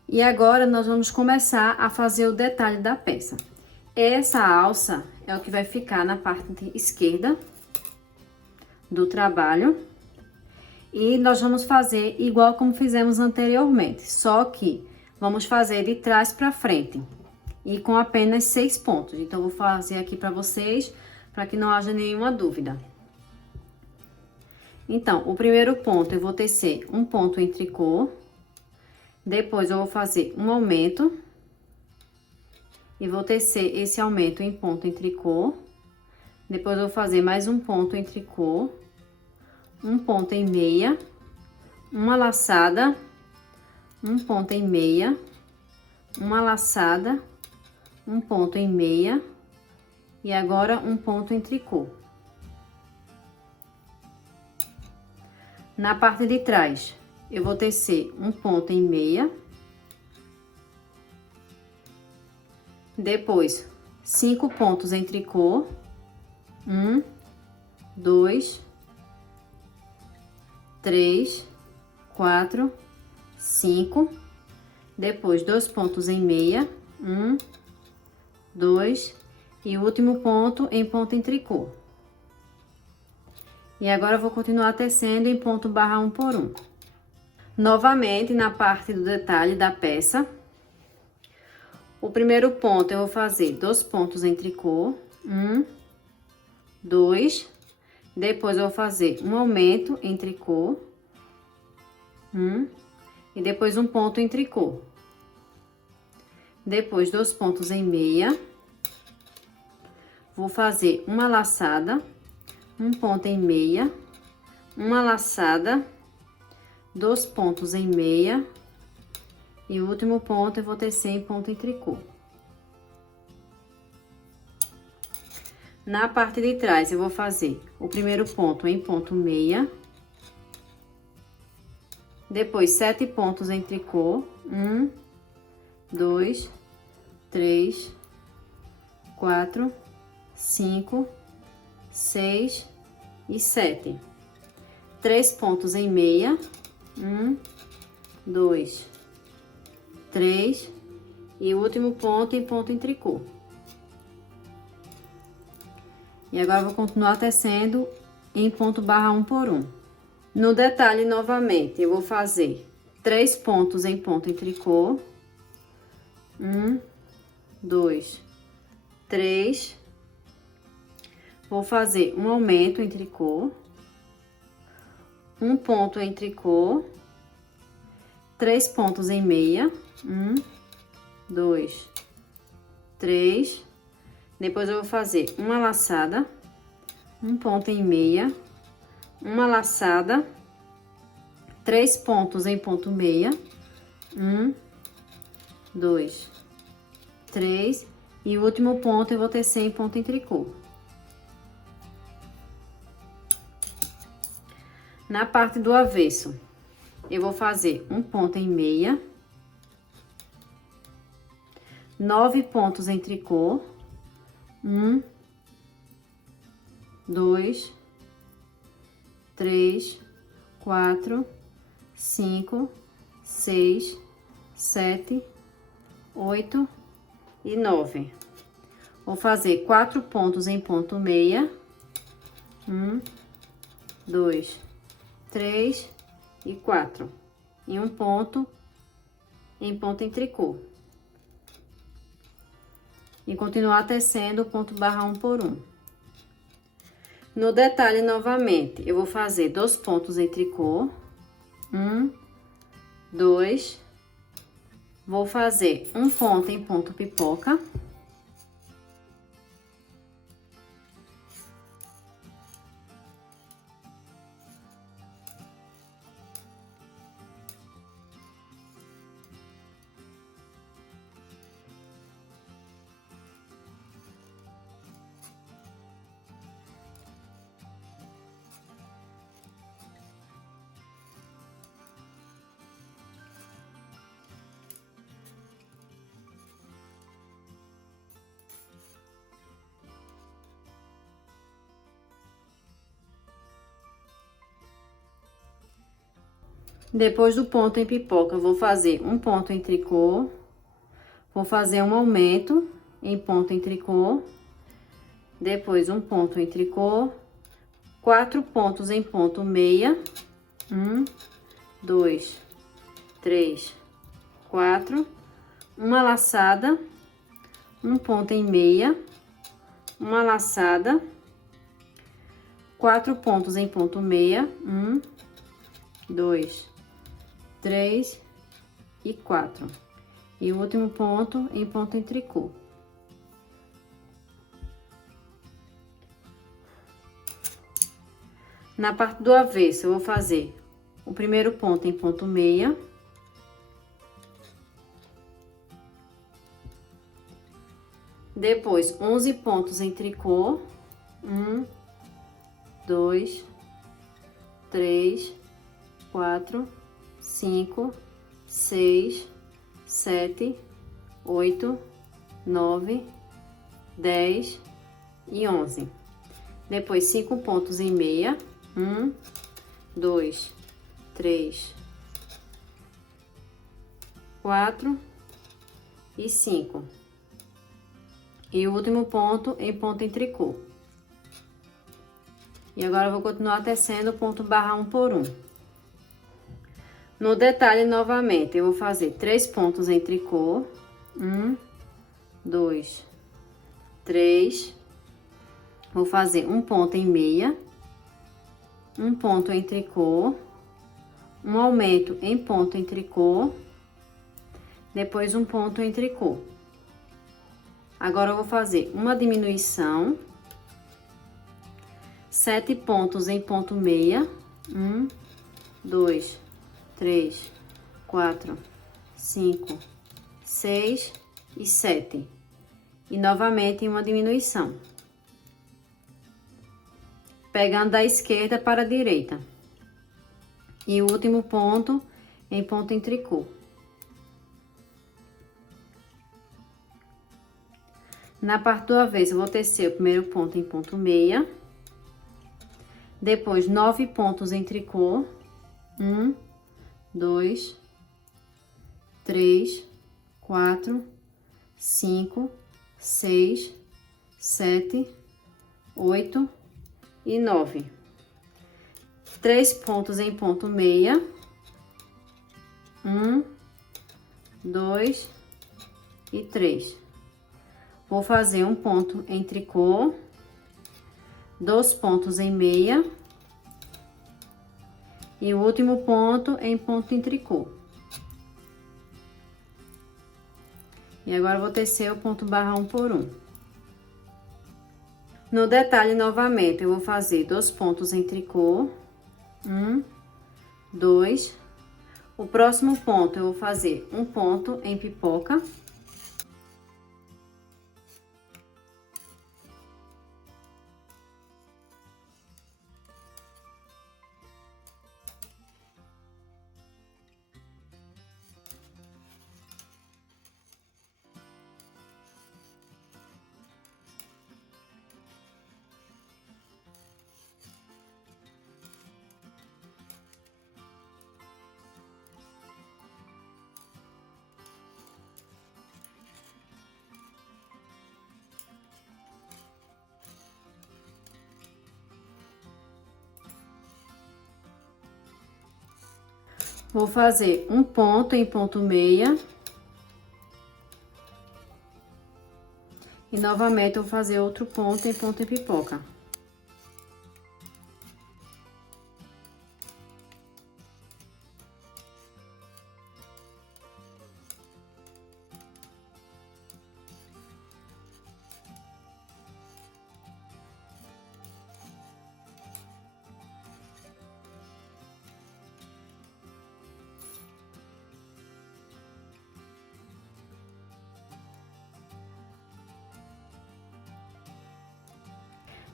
E agora, nós vamos começar a fazer o detalhe da peça. Essa alça é o que vai ficar na parte esquerda do trabalho. E nós vamos fazer igual como fizemos anteriormente, só que vamos fazer de trás para frente. E com apenas 6 pontos. Então, eu vou fazer aqui para vocês, para que não haja nenhuma dúvida. Então, o primeiro ponto, eu vou tecer um ponto em tricô. Depois, eu vou fazer um aumento. E vou tecer esse aumento em ponto em tricô. Depois, eu vou fazer mais um ponto em tricô. Um ponto em meia. Uma laçada. Um ponto em meia. Uma laçada. Um ponto em meia. E agora, um ponto em tricô. Na parte de trás, eu vou tecer um ponto em meia. Depois, 5 pontos em tricô. 1, 2, 3, 4, 5. Depois, 2 pontos em meia. 1, 2. E o último ponto em ponto em tricô. E agora, eu vou continuar tecendo em ponto barra 1 por 1. Novamente, na parte do detalhe da peça, o primeiro ponto eu vou fazer 2 pontos em tricô. 1, 2. Depois, eu vou fazer um aumento em tricô. 1. E depois, um ponto em tricô. Depois, 2 pontos em meia. Vou fazer uma laçada. Um ponto em meia, uma laçada, 2 pontos em meia e o último ponto eu vou tecer em ponto em tricô. Na parte de trás eu vou fazer o primeiro ponto em ponto meia, depois 7 pontos em tricô, 1, 2, 3, 4, 5, 6 e 7. 3 pontos em meia. 1, 2, 3. E o último ponto em ponto em tricô. E agora, eu vou continuar tecendo em ponto barra 1 por 1. No detalhe, novamente, eu vou fazer 3 pontos em ponto em tricô. 1, 2, 3. Vou fazer um aumento em tricô, um ponto em tricô, 3 pontos em meia, 1, 2, 3. Depois, eu vou fazer uma laçada, um ponto em meia, uma laçada, 3 pontos em ponto meia, 1, 2, 3. E o último ponto eu vou tecer em ponto em tricô. Na parte do avesso, eu vou fazer um ponto em meia, 9 pontos em tricô, 1, 2, 3, 4, 5, 6, 7, 8 e 9. Vou fazer 4 pontos em ponto meia, 1, 2, 3 e 4. E um ponto em tricô. e continuar tecendo o ponto barra 1 por 1. No detalhe, novamente, eu vou fazer 2 pontos em tricô, 1, 2, vou fazer um ponto em ponto pipoca. Depois do ponto em pipoca, eu vou fazer um ponto em tricô, vou fazer um aumento em ponto em tricô, depois um ponto em tricô, 4 pontos em ponto meia, 1, 2, 3, 4, uma laçada, um ponto em meia, uma laçada, 4 pontos em ponto meia, 1, 2, 3 e 4. E o último ponto em ponto em tricô. Na parte do avesso, eu vou fazer o primeiro ponto em ponto meia. Depois, 11 pontos em tricô. 1, 2, 3, 4, 5, 6, 7, 8, 9, 10 e 11. Depois, 5 pontos em meia. 1, 2, 3, 4 e 5. E o último ponto em ponto em tricô. E agora eu vou continuar tecendo o ponto barra 1 por 1. No detalhe, novamente, eu vou fazer 3 pontos em tricô. 1, 2, 3. Vou fazer um ponto em meia. Um ponto em tricô, um aumento em ponto em tricô, depois um ponto em tricô. Agora eu vou fazer uma diminuição, 7 pontos em ponto meia, 1, 2, 3, 4, 5, 6 e 7. E novamente uma diminuição. Pegando da esquerda para a direita. E o último ponto em ponto em tricô. Na parte do avesso, eu vou tecer o primeiro ponto em ponto meia. Depois, 9 pontos em tricô. 1, 2, 3, 4, 5, 6, 7, 8 e 9. 3 pontos em ponto meia. 1, 2 e 3. Vou fazer um ponto em tricô, 2 pontos em meia e o último ponto em ponto em tricô. E agora vou tecer o ponto barra 1 por 1. No detalhe, novamente, eu vou fazer 2 pontos em tricô, 1, 2. O próximo ponto, eu vou fazer um ponto em pipoca. Vou fazer um ponto em ponto meia. E novamente eu vou fazer outro ponto em ponto em pipoca.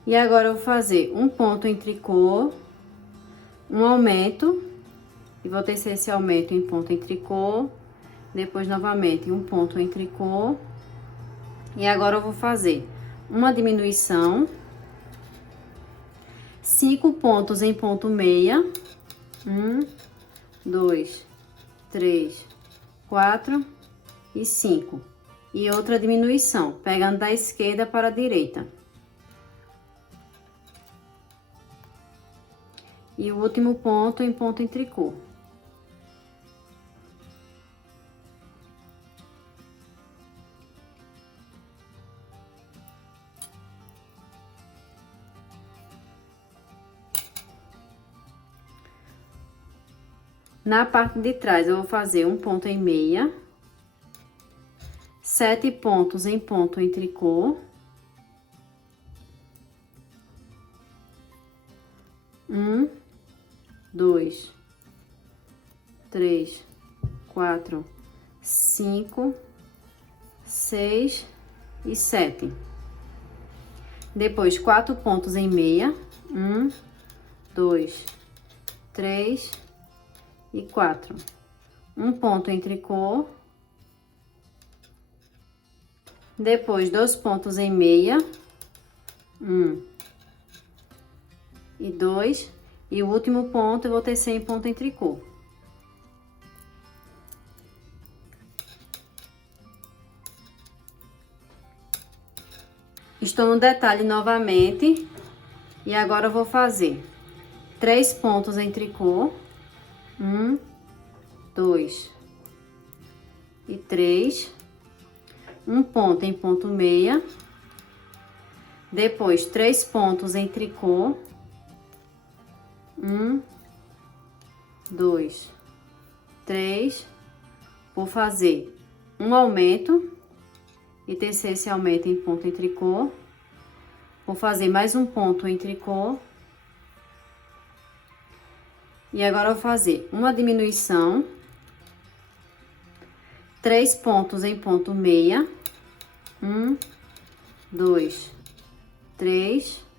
E agora eu vou fazer um ponto em tricô, um aumento, e vou tecer esse aumento em ponto em tricô, depois novamente um ponto em tricô, e agora eu vou fazer uma diminuição, 5 pontos em ponto meia, 1, 2, 3, 4 e 5, e outra diminuição, pegando da esquerda para a direita. E o último ponto em ponto em tricô. Na parte de trás, eu vou fazer um ponto em meia, 7 pontos em ponto em tricô, 1, 2, 3, 4, 5, 6 e 7. Depois, 4 pontos em meia, 1, 2, 3 e 4. Um ponto em tricô. Depois, 2 pontos em meia, 1 e 2. E o último ponto eu vou tecer em ponto em tricô. Estou no detalhe novamente. E agora eu vou fazer 3 pontos em tricô. 1, 2 e 3. Um ponto em ponto meia. Depois, 3 pontos em tricô. 1, 2, 3. Vou fazer um aumento e tecer esse aumento em ponto em tricô. Vou fazer mais um ponto em tricô. E agora eu vou fazer uma diminuição, 3 pontos em ponto meia. 1, 2, 3.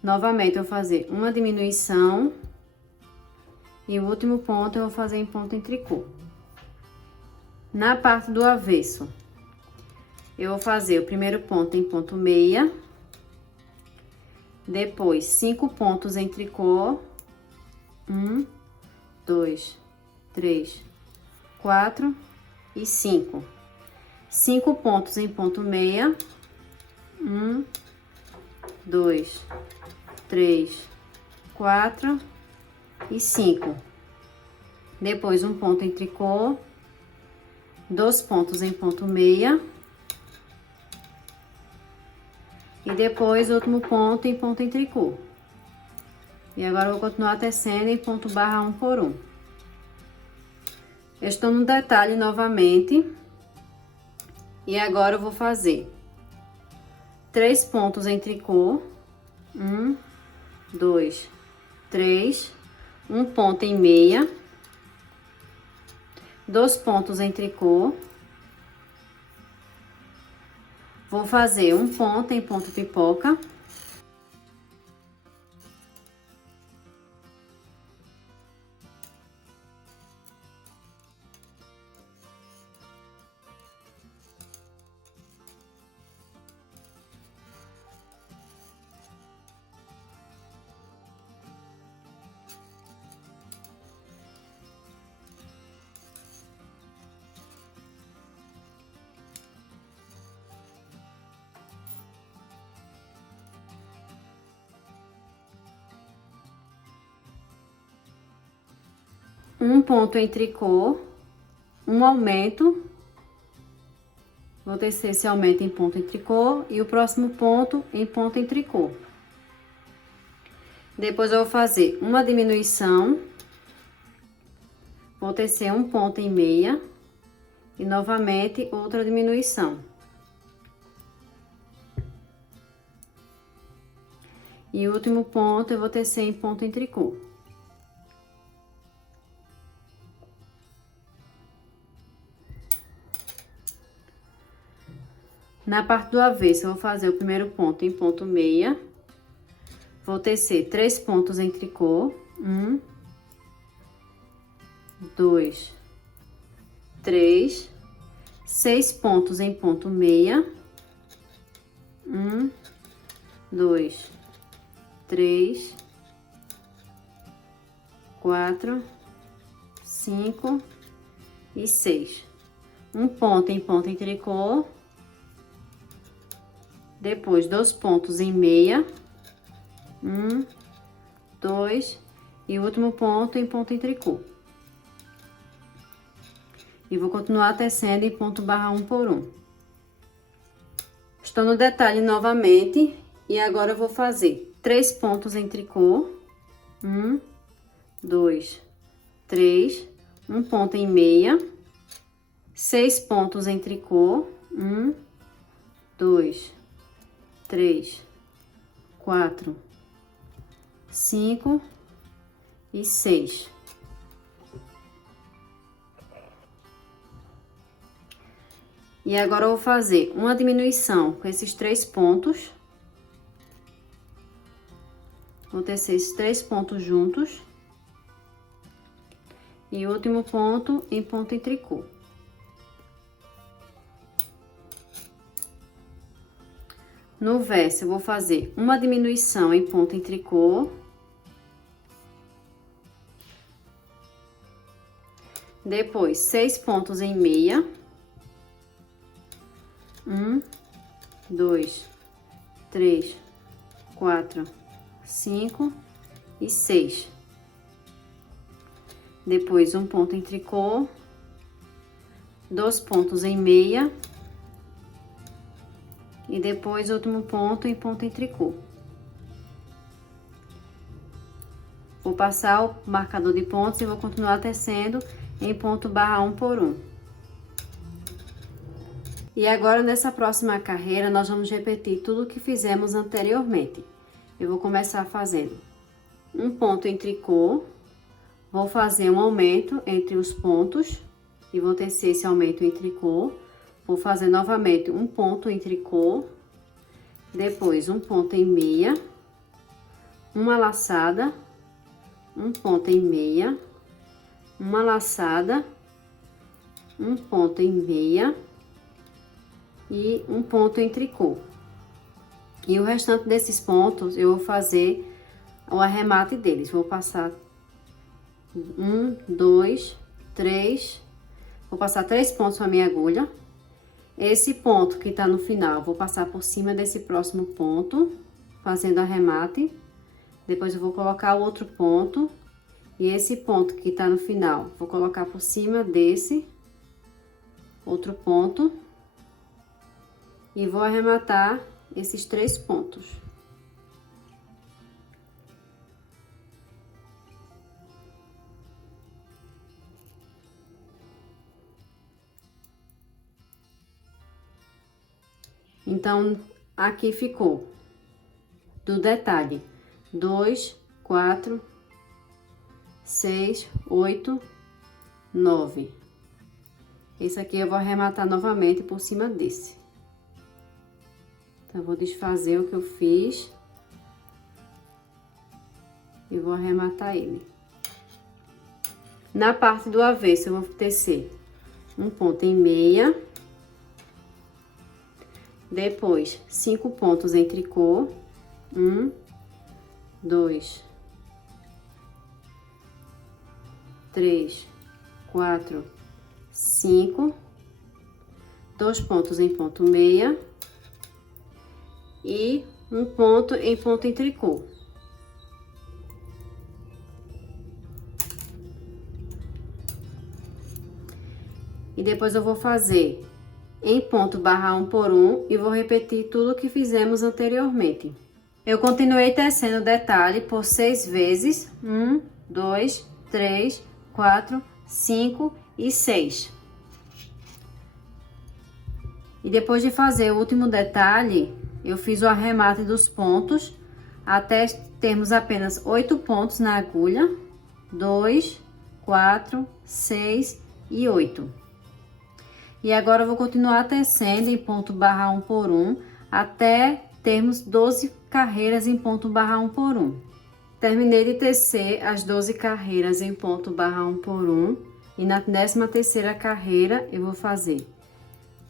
Novamente, eu vou fazer uma diminuição. E o último ponto eu vou fazer em ponto em tricô. Na parte do avesso, eu vou fazer o primeiro ponto em ponto meia. Depois, 5 pontos em tricô. 1, 2, 3, 4 e 5. 5 pontos em ponto meia. 1, 2, 3, 4 e 5. Depois, um ponto em tricô. 2 pontos em ponto meia. E depois, último ponto em ponto em tricô. E agora, eu vou continuar tecendo em ponto barra 1 por 1. Eu estou no detalhe novamente. E agora, eu vou fazer 3 pontos em tricô. 1, 2, 3. Um ponto em meia. 2 pontos em tricô. Vou fazer um ponto em ponto pipoca. Um ponto em tricô, um aumento, Vou tecer esse aumento em ponto em tricô e o próximo ponto em ponto em tricô. Depois eu vou fazer uma diminuição, vou tecer um ponto em meia e novamente outra diminuição. E o último ponto eu vou tecer em ponto em tricô. Na parte do avesso, eu vou fazer o primeiro ponto em ponto meia. Vou tecer 3 pontos em tricô. 1, 2, 3. 6 pontos em ponto meia. 1, 2, 3, 4, 5 e 6. Um ponto em ponto em tricô. Depois, 2 pontos em meia. 1, 2 e o último ponto em ponto em tricô. E vou continuar tecendo em ponto barra 1 por 1. Estou no detalhe novamente e agora eu vou fazer 3 pontos em tricô. 1, 2, 3, um ponto em meia. 6 pontos em tricô. 1, 2, 3, 4, 5 e 6. E agora eu vou fazer uma diminuição com esses 3 pontos. Vou tecer esses 3 pontos juntos. E o último ponto em ponto em tricô. No verso, eu vou fazer uma diminuição em ponto em tricô. Depois, 6 pontos em meia. 1, 2, 3, 4, 5 e 6. Depois, um ponto em tricô. 2 pontos em meia. E depois, último ponto em ponto em tricô. Vou passar o marcador de pontos e vou continuar tecendo em ponto barra 1 por 1. E agora, nessa próxima carreira, nós vamos repetir tudo o que fizemos anteriormente. Eu vou começar fazendo um ponto em tricô, vou fazer um aumento entre os pontos e vou tecer esse aumento em tricô. Vou fazer novamente um ponto em tricô, depois um ponto em meia, uma laçada, um ponto em meia, uma laçada, um ponto em meia e um ponto em tricô. E o restante desses pontos eu vou fazer o arremate deles. Vou passar 1, 2, 3, vou passar 3 pontos com a minha agulha. Esse ponto que tá no final, vou passar por cima desse próximo ponto, fazendo arremate. Depois eu vou colocar o outro ponto. E esse ponto que tá no final, vou colocar por cima desse outro ponto. E vou arrematar esses 3 pontos. Então, aqui ficou do detalhe 2, 4, 6, 8, 9. Esse aqui eu vou arrematar novamente por cima desse. Então, eu vou desfazer o que eu fiz e vou arrematar ele. Na parte do avesso, eu vou tecer um ponto em meia. Depois, 5 pontos em tricô. 1, 2, 3, 4, 5. 2 pontos em ponto meia. E um ponto em ponto em tricô. E depois eu vou fazer em ponto barra 1 por 1 e vou repetir tudo o que fizemos anteriormente. Eu continuei tecendo o detalhe por 6 vezes, 1, 2, 3, 4, 5 e 6. E depois de fazer o último detalhe, eu fiz o arremate dos pontos até termos apenas 8 pontos na agulha, 2, 4, 6 e 8. E agora eu vou continuar tecendo em ponto barra 1 por 1 até termos 12 carreiras em ponto barra 1 por 1. Terminei de tecer as 12 carreiras em ponto barra 1 por 1 e na 13ª carreira eu vou fazer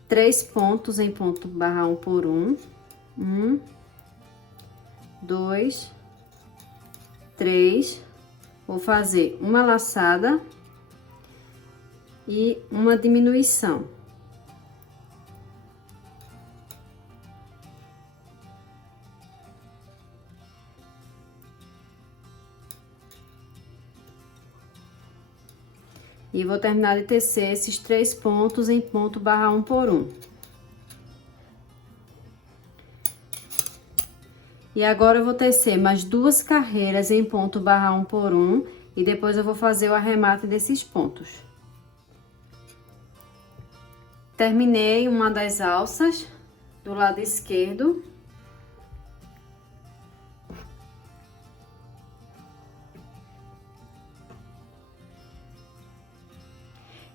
3 pontos em ponto barra 1 por 1, 1, 2, 3, vou fazer uma laçada e uma diminuição. E vou terminar de tecer esses 3 pontos em ponto barra 1 por 1. E agora eu vou tecer mais 2 carreiras em ponto barra 1 por 1 e depois eu vou fazer o arremate desses pontos. Terminei uma das alças do lado esquerdo.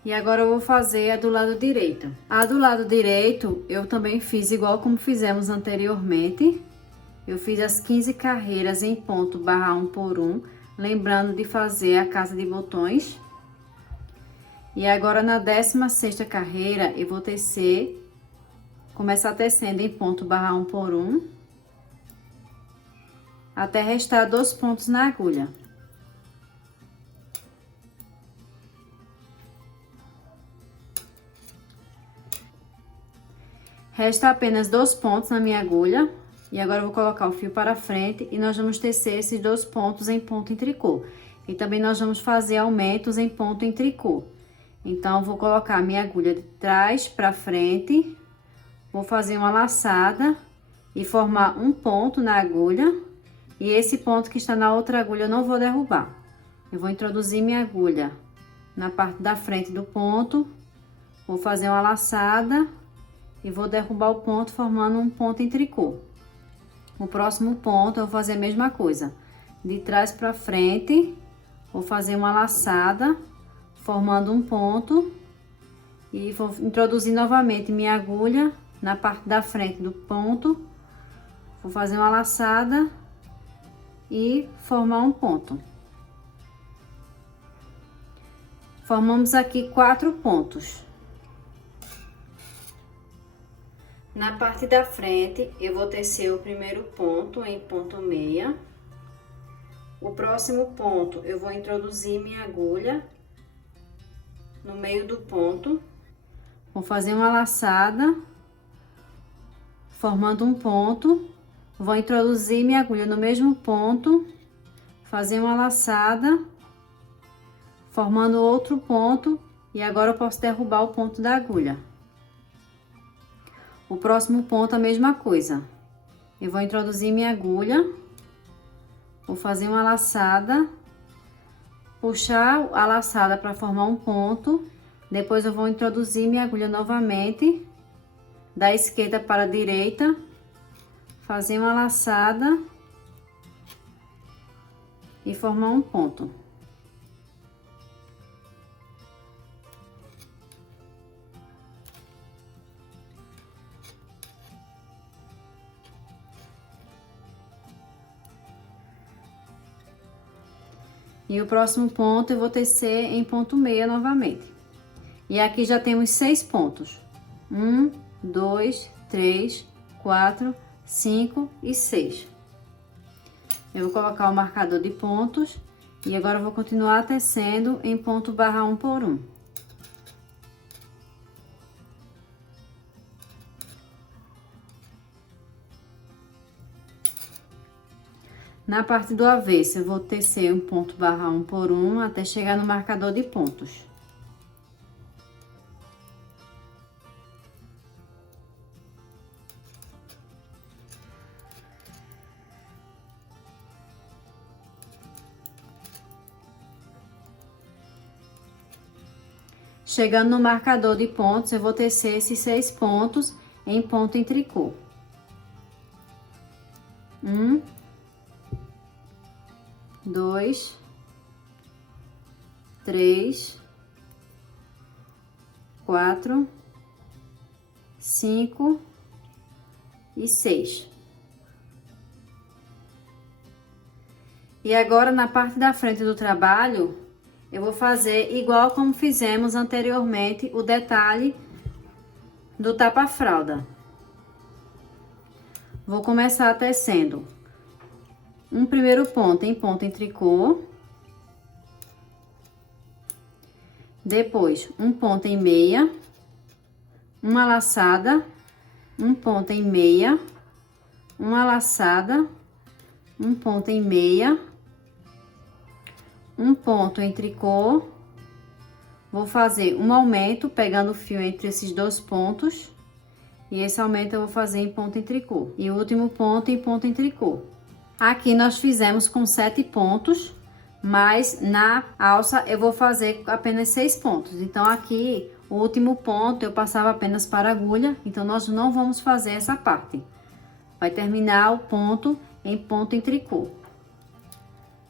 E agora eu vou fazer a do lado direito. A do lado direito eu também fiz igual como fizemos anteriormente. Eu fiz as 15 carreiras em ponto barra 1 por 1, lembrando de fazer a casa de botões. E agora na 16ª carreira eu vou tecer, começar tecendo em ponto barra 1 por 1, até restar 2 pontos na agulha. Resta apenas 2 pontos na minha agulha. E agora eu vou colocar o fio para frente e nós vamos tecer esses 2 pontos em ponto em tricô. E também nós vamos fazer aumentos em ponto em tricô. Então, eu vou colocar a minha agulha de trás para frente, vou fazer uma laçada e formar um ponto na agulha. E esse ponto que está na outra agulha eu não vou derrubar. Eu vou introduzir minha agulha na parte da frente do ponto, vou fazer uma laçada e vou derrubar o ponto formando um ponto em tricô. O próximo ponto eu vou fazer a mesma coisa, de trás para frente, vou fazer uma laçada, formando um ponto e vou introduzir novamente minha agulha na parte da frente do ponto, vou fazer uma laçada e formar um ponto. Formamos aqui 4 pontos. Na parte da frente, eu vou tecer o primeiro ponto em ponto meia. O próximo ponto, eu vou introduzir minha agulha no meio do ponto. Vou fazer uma laçada, formando um ponto. Vou introduzir minha agulha no mesmo ponto, fazer uma laçada, formando outro ponto. E agora eu posso derrubar o ponto da agulha. O próximo ponto, a mesma coisa. Eu vou introduzir minha agulha, vou fazer uma laçada, puxar a laçada para formar um ponto. Depois eu vou introduzir minha agulha novamente, da esquerda para a direita, fazer uma laçada e formar um ponto. E o próximo ponto eu vou tecer em ponto meia novamente. E aqui já temos 6 pontos. 1, 2, 3, 4, 5 e 6. Eu vou colocar o marcador de pontos e agora eu vou continuar tecendo em ponto barra 1 por 1. Na parte do avesso, eu vou tecer um ponto barra 1 por 1 até chegar no marcador de pontos. Chegando no marcador de pontos, eu vou tecer esses 6 pontos em ponto em tricô. 1, 2, 3, 4, 5 e 6. E agora, na parte da frente do trabalho, eu vou fazer igual como fizemos anteriormente o detalhe do tapa-fralda. Vou começar tecendo um primeiro ponto em ponto em tricô. Depois, um ponto em meia, uma laçada, um ponto em meia, uma laçada, um ponto em meia, um ponto em tricô. Vou fazer um aumento pegando o fio entre esses dois pontos, e esse aumento eu vou fazer em ponto em tricô, e o último ponto em ponto em tricô. Aqui nós fizemos com 7 pontos, mas na alça eu vou fazer apenas 6 pontos. Então aqui o último ponto eu passava apenas para a agulha, então nós não vamos fazer essa parte. Vai terminar o ponto em tricô.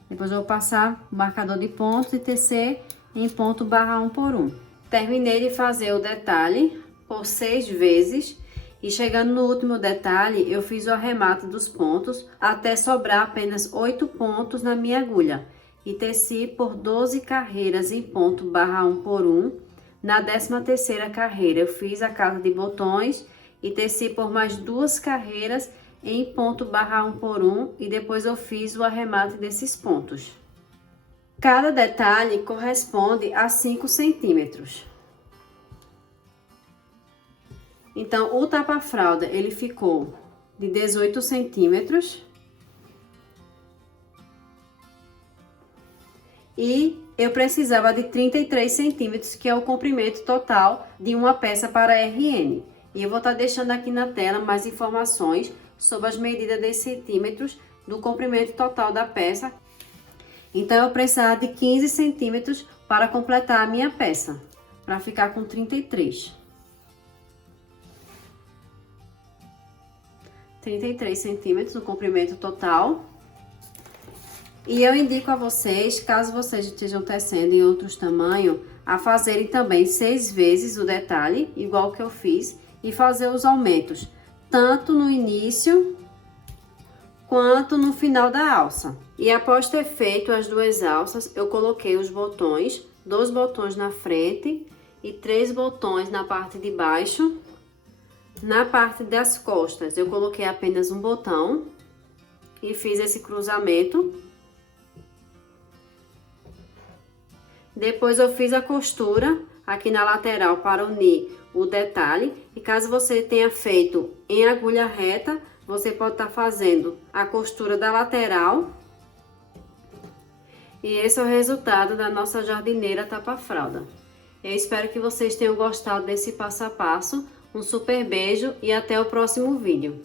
Depois eu vou passar o marcador de pontos e tecer em ponto barra 1 por 1. Terminei de fazer o detalhe por 6 vezes. E chegando no último detalhe, eu fiz o arremate dos pontos até sobrar apenas 8 pontos na minha agulha. E teci por 12 carreiras em ponto barra 1 por 1. Na 13ª carreira, eu fiz a casa de botões e teci por mais 2 carreiras em ponto barra 1 por 1. E depois eu fiz o arremate desses pontos. Cada detalhe corresponde a 5 centímetros. Então, o tapa-fralda, ele ficou de 18 centímetros. E eu precisava de 33 centímetros, que é o comprimento total de uma peça para RN. E eu vou estar deixando aqui na tela mais informações sobre as medidas de centímetros do comprimento total da peça. Então, eu precisava de 15 centímetros para completar a minha peça, para ficar com 33. 33 centímetros o comprimento total. E eu indico a vocês, caso vocês estejam tecendo em outros tamanhos, a fazerem também 6 vezes o detalhe, igual que eu fiz, e fazer os aumentos, tanto no início quanto no final da alça. E após ter feito as 2 alças, eu coloquei os botões, 2 botões na frente e 3 botões na parte de baixo. Na parte das costas, eu coloquei apenas um botão e fiz esse cruzamento. Depois eu fiz a costura aqui na lateral para unir o detalhe. E caso você tenha feito em agulha reta, você pode estar fazendo a costura da lateral. E esse é o resultado da nossa jardineira tapa-fralda. Eu espero que vocês tenham gostado desse passo a passo. Um super beijo e até o próximo vídeo.